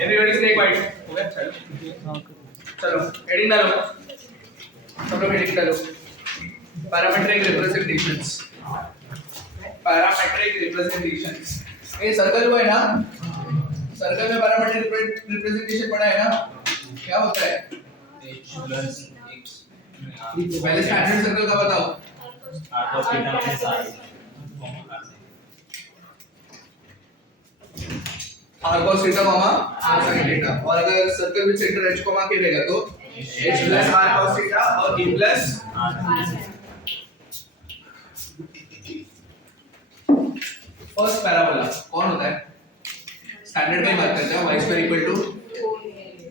Everybody snake bite हो गया। चलो चलो हेडिंग डालो, सब लोग हेडिंग डालो। Parametric representations, parametric representations. ये सर्कल को है ना, सर्कल में पैरामेट्रिक रिप्रेजेंटेशन पढ़ा है ना, क्या होता है? h plus x। पहले स्टैंडर्ड सर्कल का बताओ। r cos theta minus r cos theta comma r sin theta. और अगर सर्कल में सेंटर h कॉमा के रहेगा तो h plus r cos theta और e plus फर्स्ट पैराबोला कौन होता है? स्टैंडर्ड का ही बात करते हैं। y स्क्वायर इक्वल टू,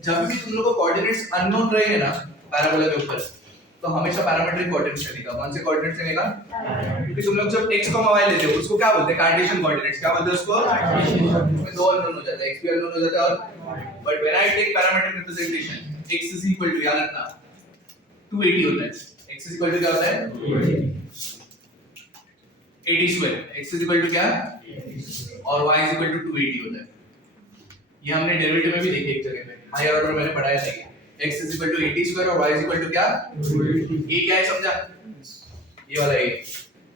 जब भी तुम लोग को कोऑर्डिनेट्स अननोन रहेंगे ना पैराबोला के ऊपर, तो हमेशा पैरामेट्रिक कोऑर्डिनेट्स चलेगा। कौन से कोऑर्डिनेट्स चलेगा? क्योंकि तुम लोग जब x y लेते हो उसको क्या बोलते हैं? Cartesian coordinates. क्या बोलते हैं उसको? उसमें दो अननोन हो जाता है, x भी अननोन हो जाता है। और but when I take parametric representation, x is equal to, याद रखना, 280 होता है। x इज इक्वल टू क्या होता है? 80 square. x is equal to क्या? और y इज इक्वल टू 280 होता है। ये हमने डेरिवेटिव में भी देखे एक जगह पे, हायर ऑर्डर में मैंने पढ़ाया था। x is equal to 80 square और y इज इक्वल टू क्या? 280। ये क्या है समझा? ये वाला ये।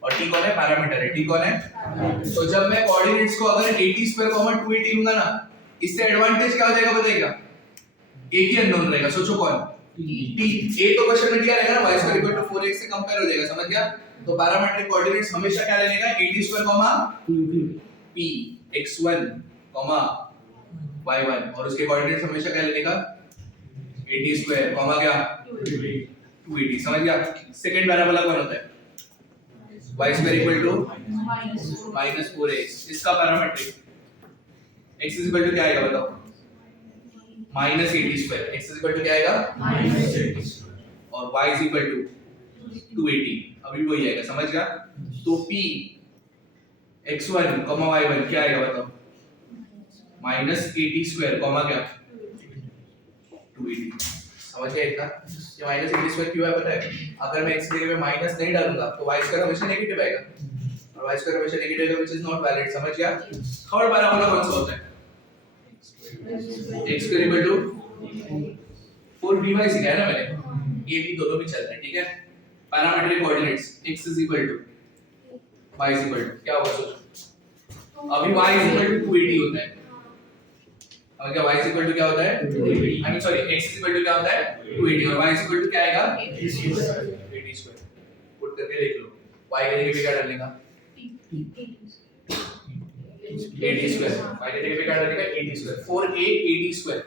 और t कौन है? पैरामीटर है। t कौन है? तो जब मैं कोऑर्डिनेट्स को अगर 80 स्क्वायर 280 लूंगा ना, इससे एडवांटेज क्या हो जाएगा बताइएगा? एक ही अननोन रहेगा। सोचो कौन? t। a तो क्वेश्चन में दिया रहेगा ना, y square equal to 4x से कंपेयर हो जाएगा। समझ गया? तो पैरामेट्रिक कोऑर्डिनेट्स हमेशा क्या लेगा? 80 स्क्वायर p x1 y1। और उसके कोऑर्डिनेट्स हमेशा क्या लेगा? 80 स्क्वायर क्या 280। समझ गया? सेकंड पैराबोला कौन होता है? y square equal to -4x। इसका parametric x is equal to क्या आएगा बताओ? -80 square. x is equal to क्या आएगा? -80 और y इज इक्वल टू 280। अभी वही आएगा। समझ गया? तो p x1 y1 क्या आएगा बताओ? -80 स्क्वायर क्या 280। समझ गया इतना? ये -80 स्क्वायर क्यों है पता है? अगर मैं x की जगह में माइनस नहीं डालूंगा तो y स्क्वायर हमेशा नेगेटिव आएगा, और y स्क्वायर हमेशा नेगेटिव आएगा, व्हिच इज नॉट वैलिड। समझ गया? थर्ड पैराबोला कौन सा होता है? x square equal to 4by सिखाया ना मैंने, ये भी दोनों भी चलता है। ठीक है? Parametric coordinates x is equal to y is equal to क्या होगा सोचो? अभी y इज इक्वल टू 280 होता है। और क्या y इज इक्वल टू क्या होता है? 280। I mean sorry, x is equal to क्या होता है? 280। और y इज इक्वल टू क्या आएगा? 80 स्क्वायर। पुट करके देख लो, y के जगह पे क्या डालने का? 80 स्क्वायर। y के जगह पे क्या डालने का? 80 square. 4a 80 square,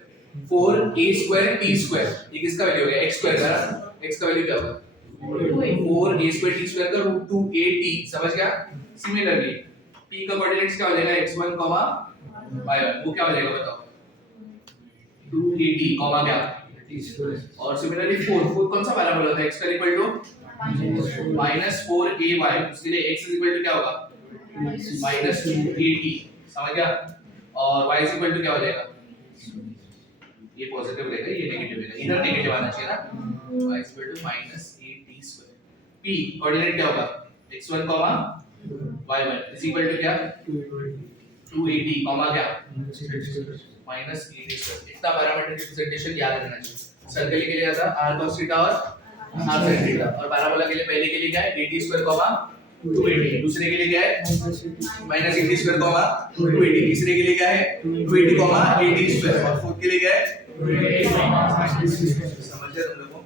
4a square t square. ये किसका वैल्यू हो गया? x स्क्वायर का। x का वैल्यू क्या होगा? 4a स्क्वायर t स्क्वायर का √2at। समझ गया? सिमिलरली p का कोऑर्डिनेट्स क्या हो जाएगा? x1 y1। वो क्या हो जाएगा बताओ? 280 क्या और सिमिलरली 4 कौन सा पैराबोला होता है? x equal to -4ay। उसके लिए x इक्वल टू क्या होगा? -280। समझ गया? और y इक्वल टू क्या हो जाएगा? ये पॉजिटिव रहेगा, ये नेगेटिव रहेगा। इधर नेगेटिव आना चाहिए ना। y equal to -80 square. p coordinate क्या होगा? x1 y1 is equal to क्या? 280 क्या -80 स्क्वायर। इतना पैरामेट्रिक रिप्रेजेंटेशन याद रहना चाहिए। सर्कल के लिए आता r cos थीटा और r sin थीटा, और पैराबोला के लिए पहले के लिए क्या है? 80 स्क्वायर 280। दूसरे के लिए क्या है? -80 स्क्वायर 280। तीसरे के लिए क्या है? 280 80 स्क्वायर। और फोर्थ के लिए क्या है? 280 समझ गए तुम लोगों?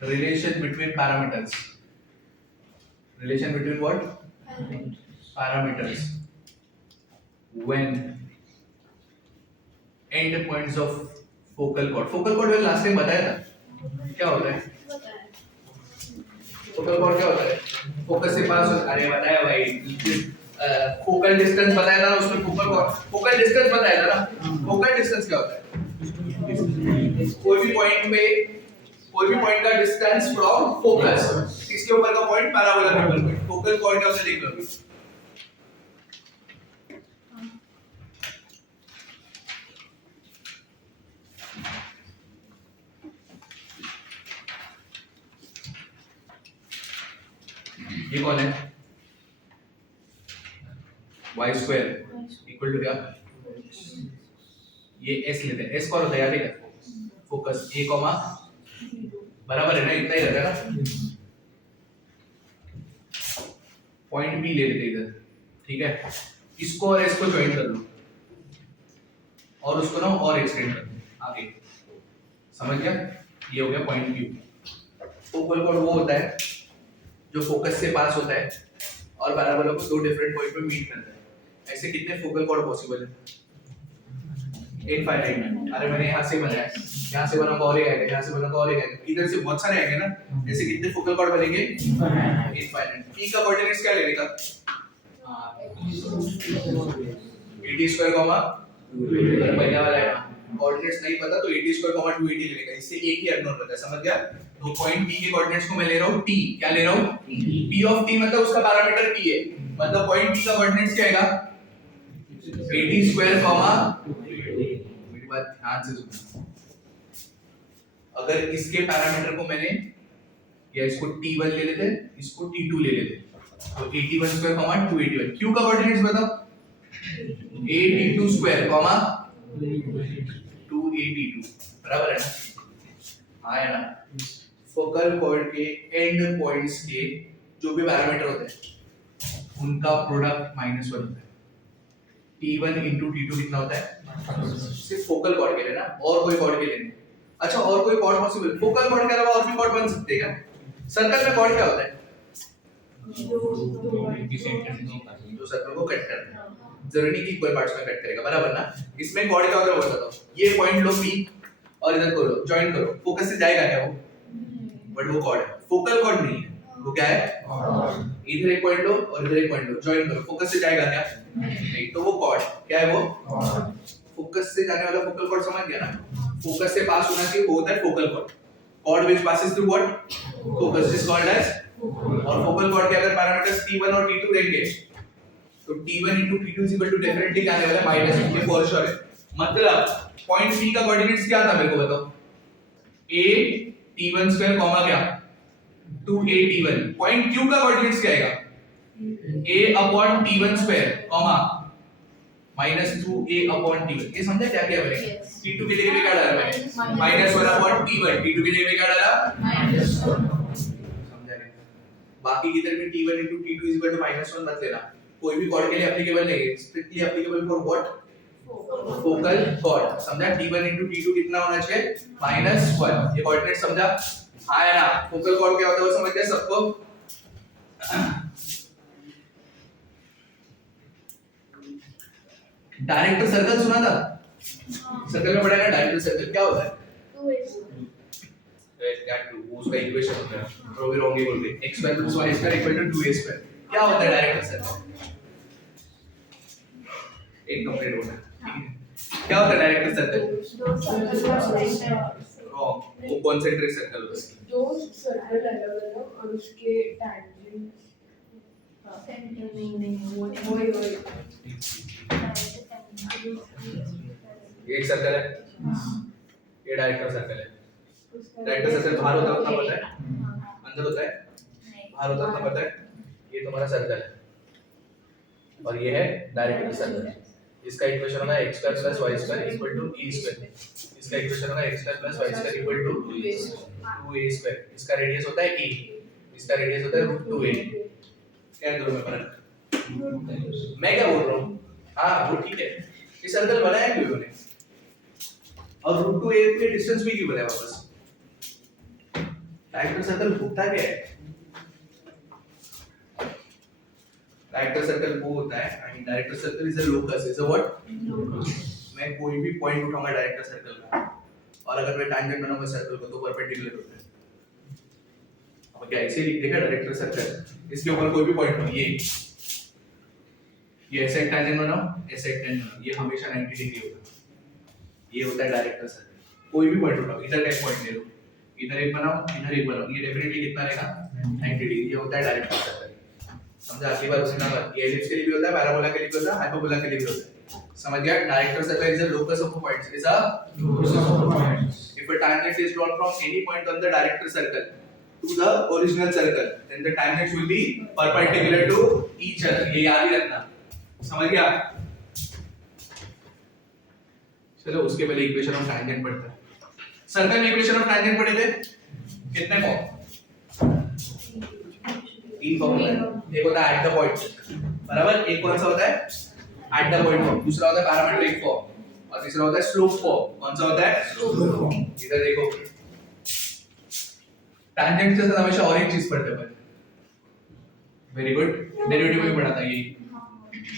Relation between parameters. Relation between what? Parameters. When end points of focal chord. Focal chord मैंने लास्ट टाइम बताया था क्या होता है? फोकल चord क्या होता है? फोकस से पास होता है। अरे बताया भाई, फोकल डिस्टेंस बताया था उसमें। फोकल चord फोकल डिस्टेंस बताया था ना। फोकल डिस्टेंस क्या होता है? कोई भी पॉइंट का डिस्टेंस फ्रॉम फोकस। किसके ऊपर का पॉइंट? पैराबोला के ऊपर पॉइंट। फोकल चord क्या होता है देख लो अभी। ये कौन है? y स्क्वायर इक्वल टू क्या, ये s लेते हैं, s कौन होता है याद है क्या, फोकस a कॉमा बराबर है ना, इतना ही रहता है ना, पॉइंट b ले लेते इधर, ठीक है, इसको और s को ज्वाइन कर लो और उसको ना और एक्सटेंड कर दो आगे, समझ गया, ये हो गया पॉइंट q। फोकल कॉर्ड वो होता है जो फोकस से पास होता है और पैराबोला को दो डिफरेंट पॉइंट पे मीट करता है। ऐसे कितने फोकल कॉर्ड पॉसिबल है, इनफाइनाइट। अरे मैंने यहाँ से बनाया, यहाँ से बनाऊंगा और एक आएगा, यहाँ से बनाऊंगा और एक आएगा, इधर से बहुत सारे आएंगे ना, ऐसे कितने फोकल कॉर्ड बनेंगे, इनफाइनाइट। p का कोऑर्डिनेट्स क्या लेने का, 80² पहला वाला है ना, कोऑर्डिनेट्स नहीं पता तो 80² 280 लेने का, इससे एक ही अननोन रहता है, समझ गया। तो पॉइंट p के कोऑर्डिनेट्स को मैं ले रहा हूँ t, क्या ले रहा हूँ, p ऑफ t, मतलब उसका पैरामीटर p है, मतलब पॉइंट p का कोऑर्डिनेट्स क्या आएगा, 80², मेरी बात ध्यान से सुनना, अगर इसके पैरामीटर को मैंने, या इसको t1 ले लेते, इसको t2 ले लेते, तो 81², 281, q का कोऑर्डिनेट्स बताओ, 82², 282, बराबर है ना, हाँ है ना। फोकल कॉर्ड के एंड पॉइंट्स के जो भी पैरामीटर होते हैं उनका प्रोडक्ट -1 होता है, t1 into t2 कितना होता है, सिर्फ फोकल कॉर्ड के लिए ना, और कोई कॉर्ड के लिए नहीं। अच्छा और कोई कॉर्ड पॉसिबल, फोकल कॉर्ड के अलावा और भी कॉर्ड बन सकते हैं क्या, सर्कल में कॉर्ड क्या होता है, जो सर्कल को कट करता है, जरूरी नहीं कि इक्वल पार्ट्स में कट करेगा, बराबर ना। इसमें कॉर्ड क्या होता है बताता हूं, ये पॉइंट लो p और इधर को लो, जॉइन करो, फोकस से जाएगा क्या वो, बट वो कॉर्ड है, फोकल कॉर्ड नहीं है, वो क्या है, इधर एक पॉइंट लो और इधर एक पॉइंट लो, जॉइन करो, फोकस से जाएगा क्या, नहीं, तो वो कॉर्ड क्या है, वो फोकस से जाने वाला फोकल कॉर्ड, समझ गया ना, फोकस से पास होना चाहिए, वो होता है focal chord, chord which passes through what, focus is called as, और फोकल कॉर्ड के अगर पैरामीटर्स t1 और t2 देंगे तो t1 into t2 is equal to definitely क्या आने वाला है, माइनस, ये फॉर श्योर है। मतलब पॉइंट p का कोऑर्डिनेट्स क्या था मेरे को बताओ, a t1², क्या 2a t1, पॉइंट q का कोऑर्डिनेट्स क्या आएगा, a/t1², -2a/t1, ये समझा क्या किया मैंने, t2 के लिए भी क्या डाला मैंने, -1/t1, t2 के लिए भी क्या डाला, समझा नहीं, बाकी किधर भी t1 into t2 is equal to -1 मत लेना, कोई भी कॉर्ड के लिए एप्लीकेबल नहीं है, strictly applicable for what, focal cord, समझा, t1 into t2 कितना होना चाहिए, -1, ये कोऑर्डिनेट समझा, हाँ है ना। फोकल कॉर्ड क्या होता है वो समझ गए सबको, डायरेक्टर सर्कल सुना था, सर्कल में पढ़ा है डायरेक्टर सर्कल क्या होता है, उसका इक्वेशन होता है, प्रूव रॉन्ग ही बोल रहे, x² + y² = 2a², क्या होता है डायरेक्टर सर्कल, एक कंप्लीट होना है, ठीक है, क्या होता है डायरेक्टर सर्कल, रॉन्ग, वो कॉन्सेंट्रिक सर्कल होता है, दो सर्कल अलग-अलग और उसके टैंजेंट सेंटर नहीं वही ये एक सर्कल है, ये डायरेक्टर सर्कल है, डायरेक्टर सर्कल बाहर होता है उतना पता है, अंदर होता है, बाहर होता है उतना पता है, ये तुम्हारा सर्कल है और ये है डायरेक्टर सर्कल, इसका इक्वेशन होगा x² + y² = e², इसका इक्वेशन होगा x² + y² = 2a², इसका रेडियस होता है a, इसका रेडियस होता है √2a, क्या दोनों में फर्क, मैं क्या बोल रहा हूँ, हाँ वो ठीक है, ये सर्कल बनाया क्यों इन्होंने, और √2a पे डिस्टेंस भी क्यों बनाया वापस, डायरेक्टर सर्कल घूमता क्या है, डायरेक्टर सर्कल वो होता है, and director circle is a locus, is a what, मैं कोई भी पॉइंट उठाऊंगा डायरेक्टर सर्कल का और अगर मैं टैंजेंट बनाऊंगा सर्कल को तो परपेंडिकुलर होता है, अब क्या ऐसे लिख देगा डायरेक्टर सर्कल, इसके ऊपर कोई भी पॉइंट हो, ये ऐसे टैंजेंट बनाओ, ऐसे टैंजेंट बनाओ, ये हमेशा 90 डिग्री होगा, ये होता है डायरेक्टर सर्कल, कोई भी पॉइंट उठाओ, इधर का एक पॉइंट ले लो, इधर एक बनाओ, इधर एक बनाओ, ये डेफिनेटली कितना रहेगा 90 डिग्री, ये होता है डायरेक्टर सर्कल, समझा, अगली बार उसी नंबर, ये एलिप्स के लिए भी होता है, पैराबोला के लिए भी होता है, हाइपरबोला के लिए भी होता है, समझ गया, director circle is a locus of points, is a locus of points, if a tangent is drawn from any point on the director circle to the original circle then the tangents will be perpendicular to each other, ये याद ही रखना, समझ गया? चलो उसके पहले equation of tangent पढ़ते हैं। सर्कल में इक्वेशन ऑफ टैंजेंट पढ़े थे कितने फॉर्म? 3 फॉर्म होता है। एक होता है एट द पॉइंट, बराबर, एक कौन सा होता है एट द पॉइंट फॉर्म, दूसरा होता है पैरामीट्रिक फॉर्म और तीसरा होता है स्लोप फॉर्म। कौन सा होता है? Slope form. इधर देखो टैंजेंट के साथ हमेशा और एक चीज पढ़ते हैं, वेरी गुड, डेरिवेटिव में पढ़ा था ये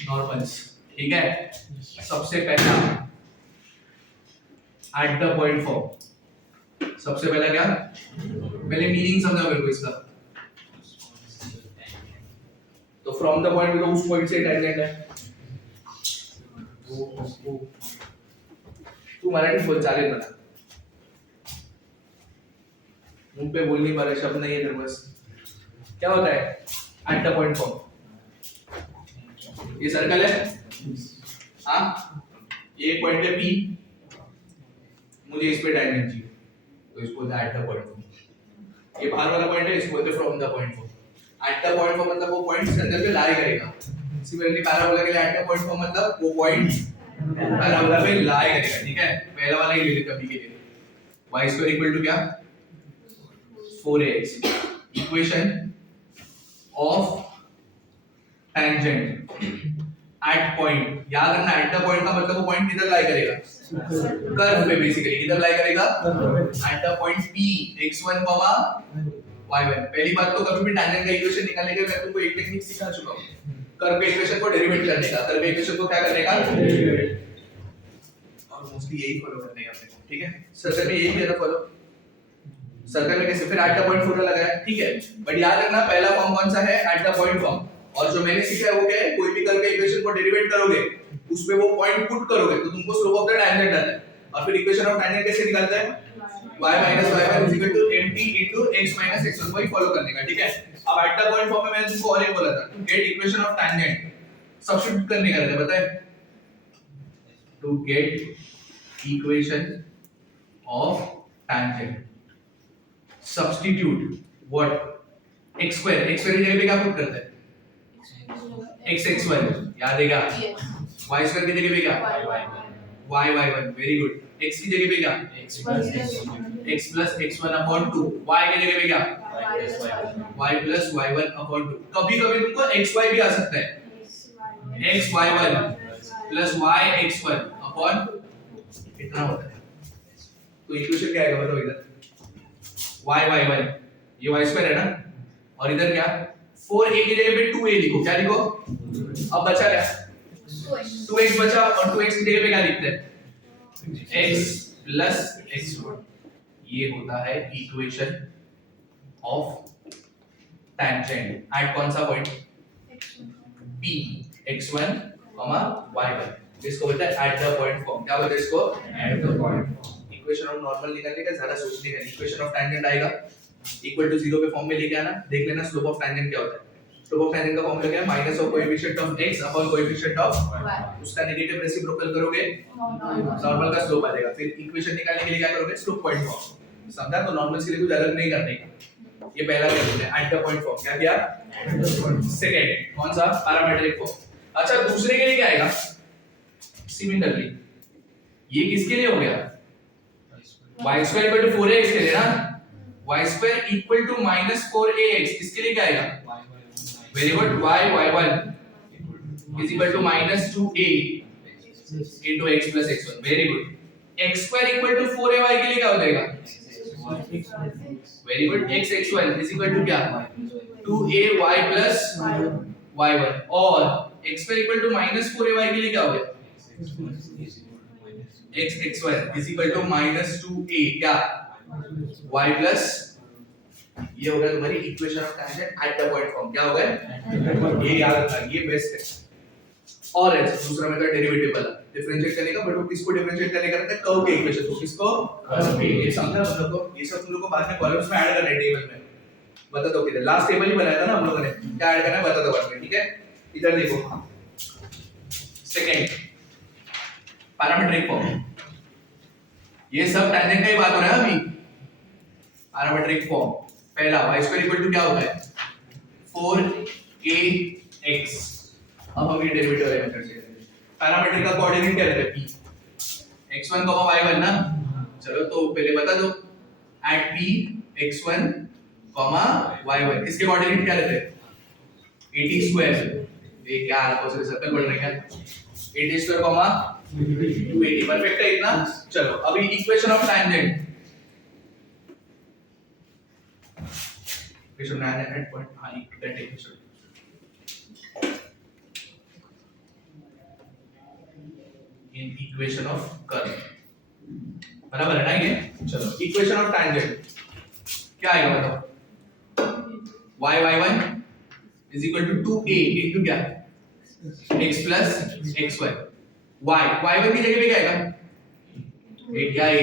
नॉर्मल्स, ठीक है। सबसे पहला एट द पॉइंट फॉर्म, सबसे पहला क्या, पहले मीनिंग समझाओ मेरे को इसका। तो फ्रॉम द पॉइंट मतलब उस पॉइंट से टैंजेंट है। तू मराठी बोल चालेल मला, मुंह पे बोल नहीं पा रहा, शब्द नहीं है तेरे पास। क्या होता है एट द पॉइंट फॉर्म? ये सर्कल है, हाँ, ये पॉइंट है P, मुझे इस पे टैंजेंट चाहिए, तो इसको बोलते हैं एट द पॉइंट फॉर्म। ये बाहर वाला पॉइंट है, इसको बोलते हैं from the point form. Eight the point form मतलब वो पॉइंट सर्कल पे लाई करेगा। सिमिलरली पैराबोला के लिए एट द पॉइंट फॉर्म मतलब वो पॉइंट पैराबोला पे लाई करेगा, ठीक है। पहला वाला ही ले लेते हैं अभी के लिए। y² इक्वल टू क्या, 4ax, equation of tangent at point. याद रखना एट द पॉइंट का मतलब वो पॉइंट किधर लाई करेगा, कर्व पे, बेसिकली किधर लाई करेगा eight the point P x1, y1। पहली बात तो कभी भी टैंजेंट का इक्वेशन निकालने के मैं तुमको एक टेक्निक सिखा चुका हूं, कर्व के इक्वेशन को डेरिवेट करने का, कर्व के इक्वेशन को क्या करने का, डेरिवेट, और मोस्टली यही फॉलो करने का अपने को, ठीक है। सर्कल में यही किया था फॉलो, सर्कल में कैसे, फिर एट द पॉइंट फॉर्मूला लगाया, ठीक है। बट याद रखना पहला फॉर्म कौन सा है, एट द पॉइंट फॉर्म। और जो मैंने सीखा है वो क्या है, कोई भी कर्व के इक्वेशन को डेरिवेट करोगे उसमें वो पॉइंट पुट करोगे तो तुमको स्लोप ऑफ द टैंजेंट आता है। और फिर इक्वेशन ऑफ टैंजेंट कैसे निकालता है, y minus y1 is equal to mt into x minus x1, वही फॉलो करने का, ठीक है। अब एट द पॉइंट फॉर्म में मैंने तुमको और एक बोला था, get equation of tangent, substitute करने का रहता है, पता है, to get equation of tangent substitute what, x square, x square की जगह पे क्या पुट करते हैं, x x1, याद है क्या, y स्क्वायर की जगह पे क्या, y y1, very good. x की जगह पे क्या, x plus x1 upon 2, y की जगह पे क्या, y plus y1 upon 2। कभी कभी तुमको xy भी आ सकता है, x y1 plus y x1 upon, इतना होता है। तो इक्वेशन क्या आएगा बताओ इधर, y y1, ये y स्क्वायर है ना, और इधर क्या, 4a की जगह पे 2a लिखो, क्या लिखो, अब बचा क्या, 2x बचा, और 2x की जगह पे क्या लिखते हैं, x plus x1। ये होता है इक्वेशन ऑफ टैंजेंट एट कौन सा पॉइंट, P x1, y1, इसको बोलते हैं एट द पॉइंट फॉर्म। क्या बोलते हैं इसको, eight the point form. Equation of normal निकालने का ज्यादा सोचने का, इक्वेशन ऑफ टैंजेंट आएगा इक्वल टू 0 पे फॉर्म में लेके आना, देख लेना स्लोप ऑफ टैंजेंट क्या होता है। स्लोप ऑफ टैंजेंट का फॉर्मूला क्या है, minus of coefficient of x upon coefficient of y, उसका नेगेटिव रेसिप्रोकल करोगे नॉर्मल का स्लोप आ जाएगा। फिर इक्वेशन निकालने के लिए क्या करोगे, स्लोप पॉइंट फॉर्म, समझा। तो नॉर्मल के लिए कुछ अलग नहीं करने का, ये पहला क्या है, एट द पॉइंट फॉर्म। क्या किया, सेकंड कौन सा, पैरामीट्रिक फॉर्म। अच्छा दूसरे के लिए क्या आएगा, सिमिलरली ये किसके लिए हो गया, y² इक्वल टू 4ax के लिए ना, y² equal to minus 4ax, इसके लिए क्या आएगा, very good, y y1 is equal to minus 2a into x plus x1, very good. x² equal to 4ay के लिए क्या हो जाएगा, very good, x x1 is equal to क्या, 2ay plus y1, और x² equal to minus 4ay के लिए क्या हो गया, x x1 is equal to minus 2a क्या, y plus, ये हो गया तुम्हारी equation of tangent at the point form. क्या हो गया, ये याद रखना, ये बेस्ट है। और ऐसे दूसरा मेथड डेरिवेटिव वाला, डिफरेंशिएट करने का, बट वो किसको डिफरेंशिएट करने का रहता है, कर्व के इक्वेशन को, किसको, कर्व के। ये समझा हम लोग को, ये सब तुम लोग को बाद में कॉलम्स में ऐड करना है टेबल में, बता दो किधर, लास्ट टेबल ही बनाया था ना हम लोगों ने, क्या ऐड करना है बता दो बाद में, ठीक है। इधर देखो सेकंड पैरामीट्रिक फॉर्म, ये सब टैंजेंट का ही बात हो रहा है अभी। पैरामीट्रिक फॉर्म, पहला y² इक्वल टू क्या होता है, 4ax अब हम ये डेरिवेटिव वाले मेथड से करेंगे। पैरामीटर का कोऑर्डिनेट क्या रहता है p x1 y1 ना। चलो तो पहले बता दो एट p x1 y1 इसके कोऑर्डिनेट क्या रहते हैं 80 स्क्वायर। ये क्या आपको से सर्कल बन रहा है क्या 80 स्क्वायर 280 परफेक्ट है इतना। चलो अभी equation of tangent equation 9 at point हां that equation in equation of curve बराबर है ना ये। चलो इक्वेशन ऑफ टैंजेंट क्या आएगा बताओ y1 is equal to 2a into क्या x plus xy y1 की जगह पे क्या आएगा 8 क्या है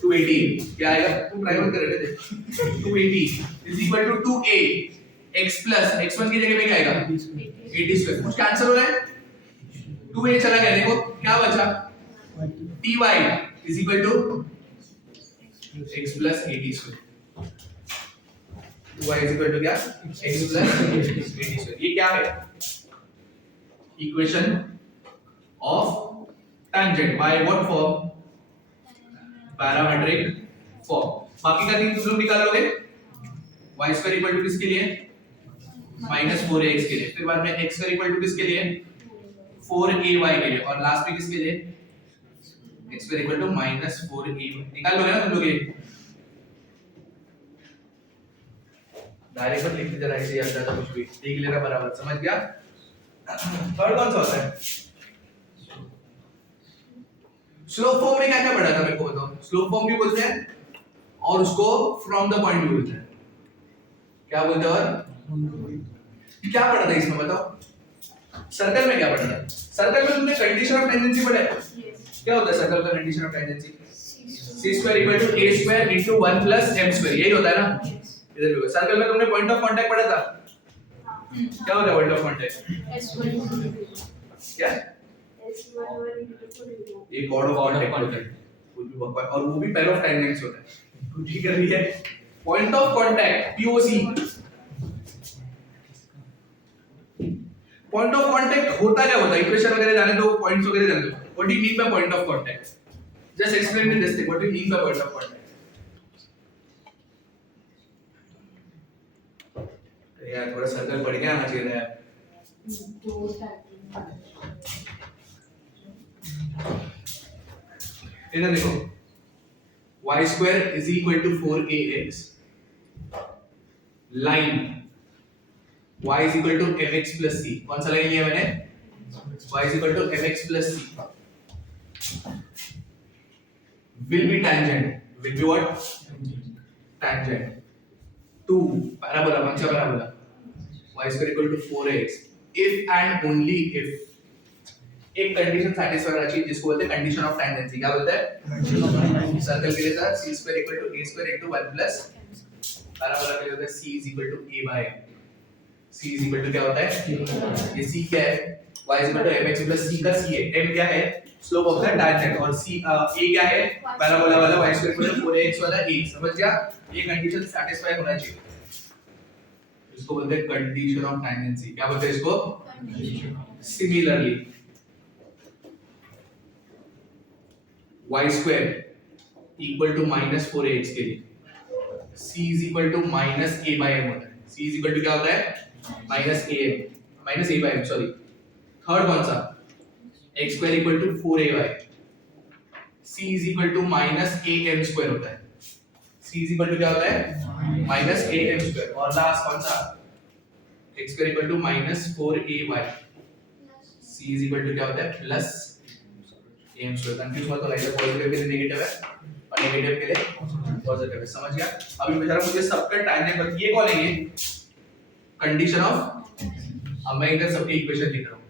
280 क्या आएगा तुम ट्राई मत कर रहे थे 280 is equal to 2a x plus x1 की जगह पे क्या आएगा 80 स्क्वायर कुछ कैंसिल हो रहा है 2a चला गया देखो क्या बचा ty is equal to x plus 80 square y is equal to क्या x plus 80 स्क्वायर। ये क्या है equation of tangent by what form parametric form. बाकी का तीन तुम लोग निकाल लोगे y स्क्वायर इक्वल टू किसके लिए -4ax के लिए, फिर बाद में x स्क्वायर इक्वल टू किसके लिए 4ay के लिए, और लास्ट में किसके लिए x square equal to -4ay निकाल लोगे ना तुम लोग। ये डायरेक्ट लिख दे रहा है ऐसे याद जाता कुछ भी देख लेना बराबर समझ गया। थर्ड कौन सा होता है स्लोप फॉर्म में क्या क्या पढ़ा था मेरे को बताओ। स्लोप फॉर्म भी बोलते हैं और उसको फ्रॉम द पॉइंट भी बोलते हैं। क्या बोलते हैं और क्या पढ़ा था इसमें बताओ। सर्कल में क्या पढ़ा था सर्कल में तुमने कंडीशन ऑफ टेंजेंसी पढ़ा है। क्या होता है सर्कल का condition of tangency c square equal to a square into 1 plus m square यही होता है ना। इधर देखो सर्कल में तुमने पॉइंट ऑफ कांटेक्ट पढ़ा था। क्या होता है पॉइंट ऑफ कांटेक्ट क्या एक कॉर्ड ऑफ कांटेक्ट होता है कुछ भी बकवास और वो भी पेयर ऑफ टेंजेंट्स होता है कुछ ही कर रही है। Point of contact POC point of contact होता क्या होता है इक्वेशन वगैरह जाने दो पॉइंट्स वगैरह जाने दो। What do you mean by point of contact just explain me this thing what do you mean by point of contact. यार थोड़ा सर्कल पढ़ के आना चाहिए था यार। इधर देखो y square is equal to 4ax line y is equal to mx plus c कौन सा लाइन लिया मैंने y is equal to mx plus c will be tangent will be what tangent to parabola कौन सा parabola y square equal to 4ax if and only if एक condition satisfy होना चाहिए जिसको बोलते हैं कंडीशन ऑफ टेंजेंसी। क्या बोलते हैं सर्कल के लिए था c square equal to a square into 1 plus parabola के लिए होता है c is equal to a by c is equal to क्या होता है ये c क्या है y is equal to mx plus c का c है m क्या है स्लोप ऑफ द टैंजेंट और c a क्या है पैराबोला वाला y square equal to 4ax वाला a समझ गया। ये कंडीशन सैटिस्फाई होना चाहिए इसको बोलते हैं कंडीशन ऑफ टेंजेंसी। क्या बोलते हैं इसको similarly y square equal to -4ax के लिए c is equal to -a by m होता है। c is equal to क्या होता है -a by m sorry. Third कौन सा x square equal to 4ay c is equal to -am square होता है। c is equal to क्या होता है -am square और लास्ट कौन सा x square equal to -4ay c is equal to क्या होता है प्लस am square। कंफ्यूज मत होना इधर पॉजिटिव के लिए नेगेटिव है और नेगेटिव के लिए पॉजिटिव है समझ गया। अभी बेचारा मुझे सबका टैंजेंट बता ये कौन है ये कंडीशन ऑफ अब मैं इधर सबकी इक्वेशन लिख रहा हूं।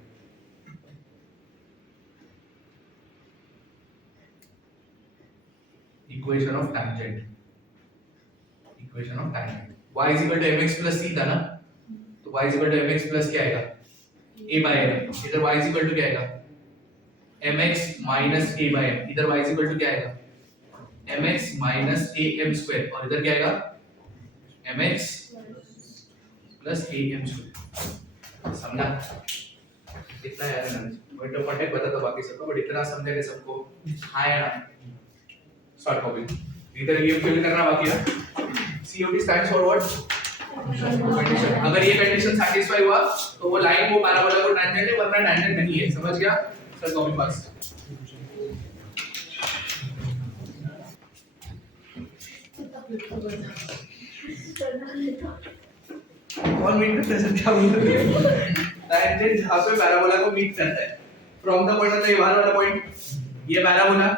Equation of tangent y is equal to mx plus c था ना तो y is equal to mx plus क्या आएगा a by m इधर y is equal to क्या आएगा mx minus a by m इधर y is equal to क्या आएगा mx minus am square और इधर क्या आएगा mx plus am square। समझा इतना है ना पॉइंट ऑफ कांटेक्ट बता दो बाकी सबको बट इतना समझेंगे सबको हाँ है ना स्टार्ट कॉपी इधर ये फिल करना बाकी है COT stands for what condition अगर ये कंडीशन सैटिस्फाई हुआ तो वो लाइन वो पैराबोला को टैंजेंट है वरना टैंजेंट नहीं है समझ गया सर कॉपी पास कौन मीट करता है सर क्या बोल रहे हो टैंजेंट जहां पे पैराबोला को मीट करता है फ्रॉम द पॉइंट ये बाहर वाला पॉइंट ये पैराबोला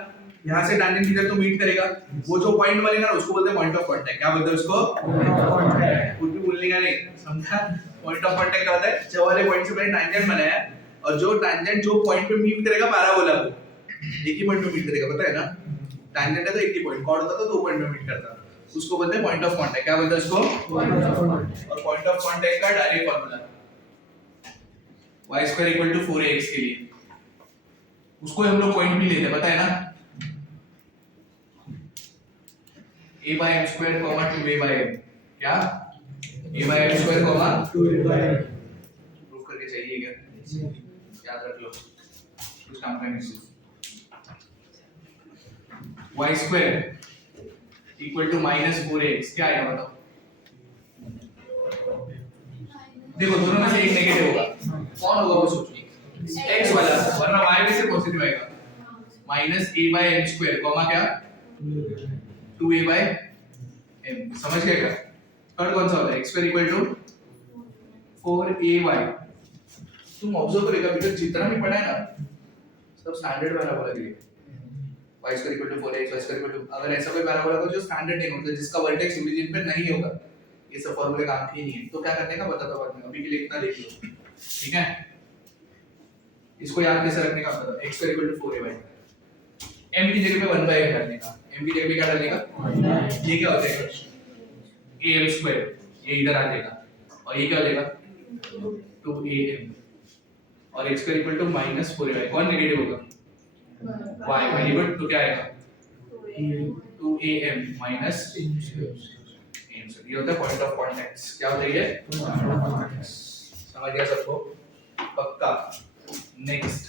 यहाँ से टैंजेंट किधर तो मीट करेगा वो जो पॉइंट बनेगा ना उसको बोलते हैं पॉइंट ऑफ कांटेक्ट क्या बोलते हैं उसको कुछ भी बोलने का नहीं समझा पॉइंट ऑफ कांटेक्ट क्या होता है जो वाले पॉइंट से मैंने टैंजेंट बनाया और जो टैंजेंट जो पॉइंट पे मीट करेगा पैराबोला को एक ही पॉइंट पे मीट करेगा पता है ना टैंजेंट है तो एक ही पॉइंट कॉर्ड होता तो दो पॉइंट पे मीट करता उसको बोलते हैं पॉइंट ऑफ कांटेक्ट क्या बोलते हैं उसको और पॉइंट ऑफ कांटेक्ट का डायरेक्ट फार्मूला y2 = 4ax के लिए उसको हम लोग पॉइंट भी लेते हैं पता है ना a/m² 2a/m क्या a/m² 2a/m प्रूफ करके चाहिए क्या याद रख लो कुछ काम का नहीं y² = -4ax क्या आएगा बताओ देखो दोनों में से एक नेगेटिव होगा कौन होगा वो सोचिए x वाला वरना y में से पॉजिटिव आएगा -a/m² क्या 2a/m समझ गए क्या थर्ड कौन सा होता है x² = 4ay तुम ऑब्जर्व करेगा बेटा जितना भी पढ़ा है ना सब स्टैंडर्ड पैराबोला के लिए y² = 4ax y² अगर ऐसा कोई पैराबोला हो जो स्टैंडर्ड नहीं होता जिसका वर्टेक्स ओरिजिन पे नहीं होगा ये सब फॉर्मूले काम के नहीं है तो क्या करने का बता दो बाद में अभी के लिए इतना देख लो ठीक है इसको याद कैसे रखने का बता x² = 4ay m की जगह पे 1/m डालने का m की जगह पे क्या डालने का ये क्या हो जाएगा am² ये इधर आ जाएगा और ये क्या हो जाएगा 2am और x² = -4ay कौन नेगेटिव होगा y वेरी गुड तो क्या आएगा 2am -am ये होता है पॉइंट ऑफ कांटेक्ट क्या होता है ये समझ गया सबको पक्का next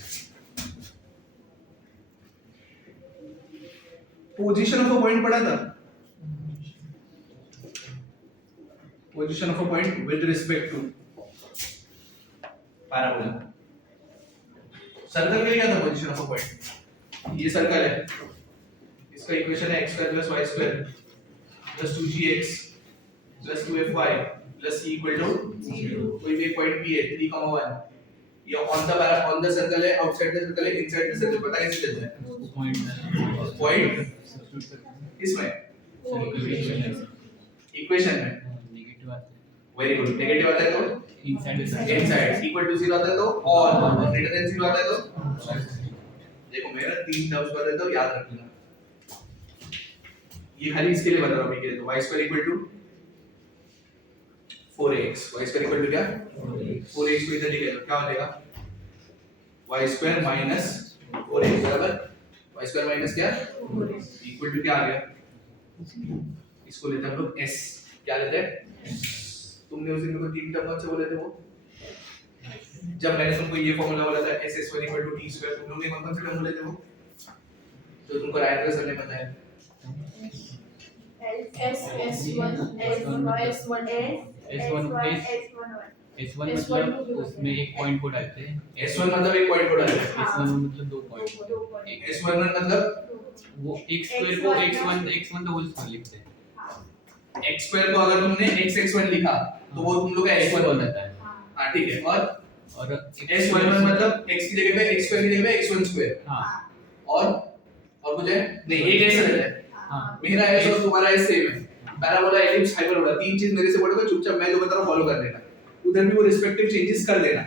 position of a point पढ़ा था position of a point with respect to parabola circle के लिए क्या था पोजीशन ऑफ अ पॉइंट ये सर्कल है इसका इक्वेशन है x² + y² + 2gx + 2fy + c = 0 कोई भी एक पॉइंट p है 3,1 ये ऑन द सर्कल है आउटसाइड द सर्कल है इनसाइड द सर्कल पता कैसे चलता है पॉइंट किसमें इक्वेशन में नेगेटिव आता है वेरी गुड नेगेटिव आता है तो इनसाइड इक्वल टू 0 आता है तो और ग्रेटर देन 0 आता है तो देखो मेरा तीन टर्म्स बता देता हूं याद रखना ये खाली इसके लिए बता रहा हूं मैं के लिए तो y² = 4ax y² = क्या 4ax को इधर लिख लो क्या हो जाएगा y² - 4ax बराबर y² - क्या इक्वल टू क्या आ गया इसको लेते हैं हम लोग s क्या लेते हैं तुमने उस दिन को तीन टर्म कौन से बोले थे वो जब मैंने तुमको ये फॉर्मूला बोला था s1 = t² तुम लोग ने कौन से टर्म बोले थे वो तो तुमको राइट का सरने पता है S1 मतलब उसमें एक पॉइंट को डालते हैं S1 मतलब एक पॉइंट को डालते हैं S1 मतलब दो पॉइंट S1 मतलब वो x² को x1 तो होल स्क्वायर लिखते हैं x² को अगर तुमने x(x1) लिखा तो वो तुम लोग का x1 बन होता जाता है है हां ठीक है और s1 मतलब x की जगह पे x² की जगह पे x1² हां और कुछ है नहीं एक ऐसा रहता है हां मेरा s और तुम्हारा s सेम है पैराबोला एलिप्स हाइपरबोला तीन चीज मेरे से बोलोगे चुपचाप मैं जो बता रहा हूं फॉलो कर लेना उधर भी वो रिस्पेक्टिव चेंजेस कर देना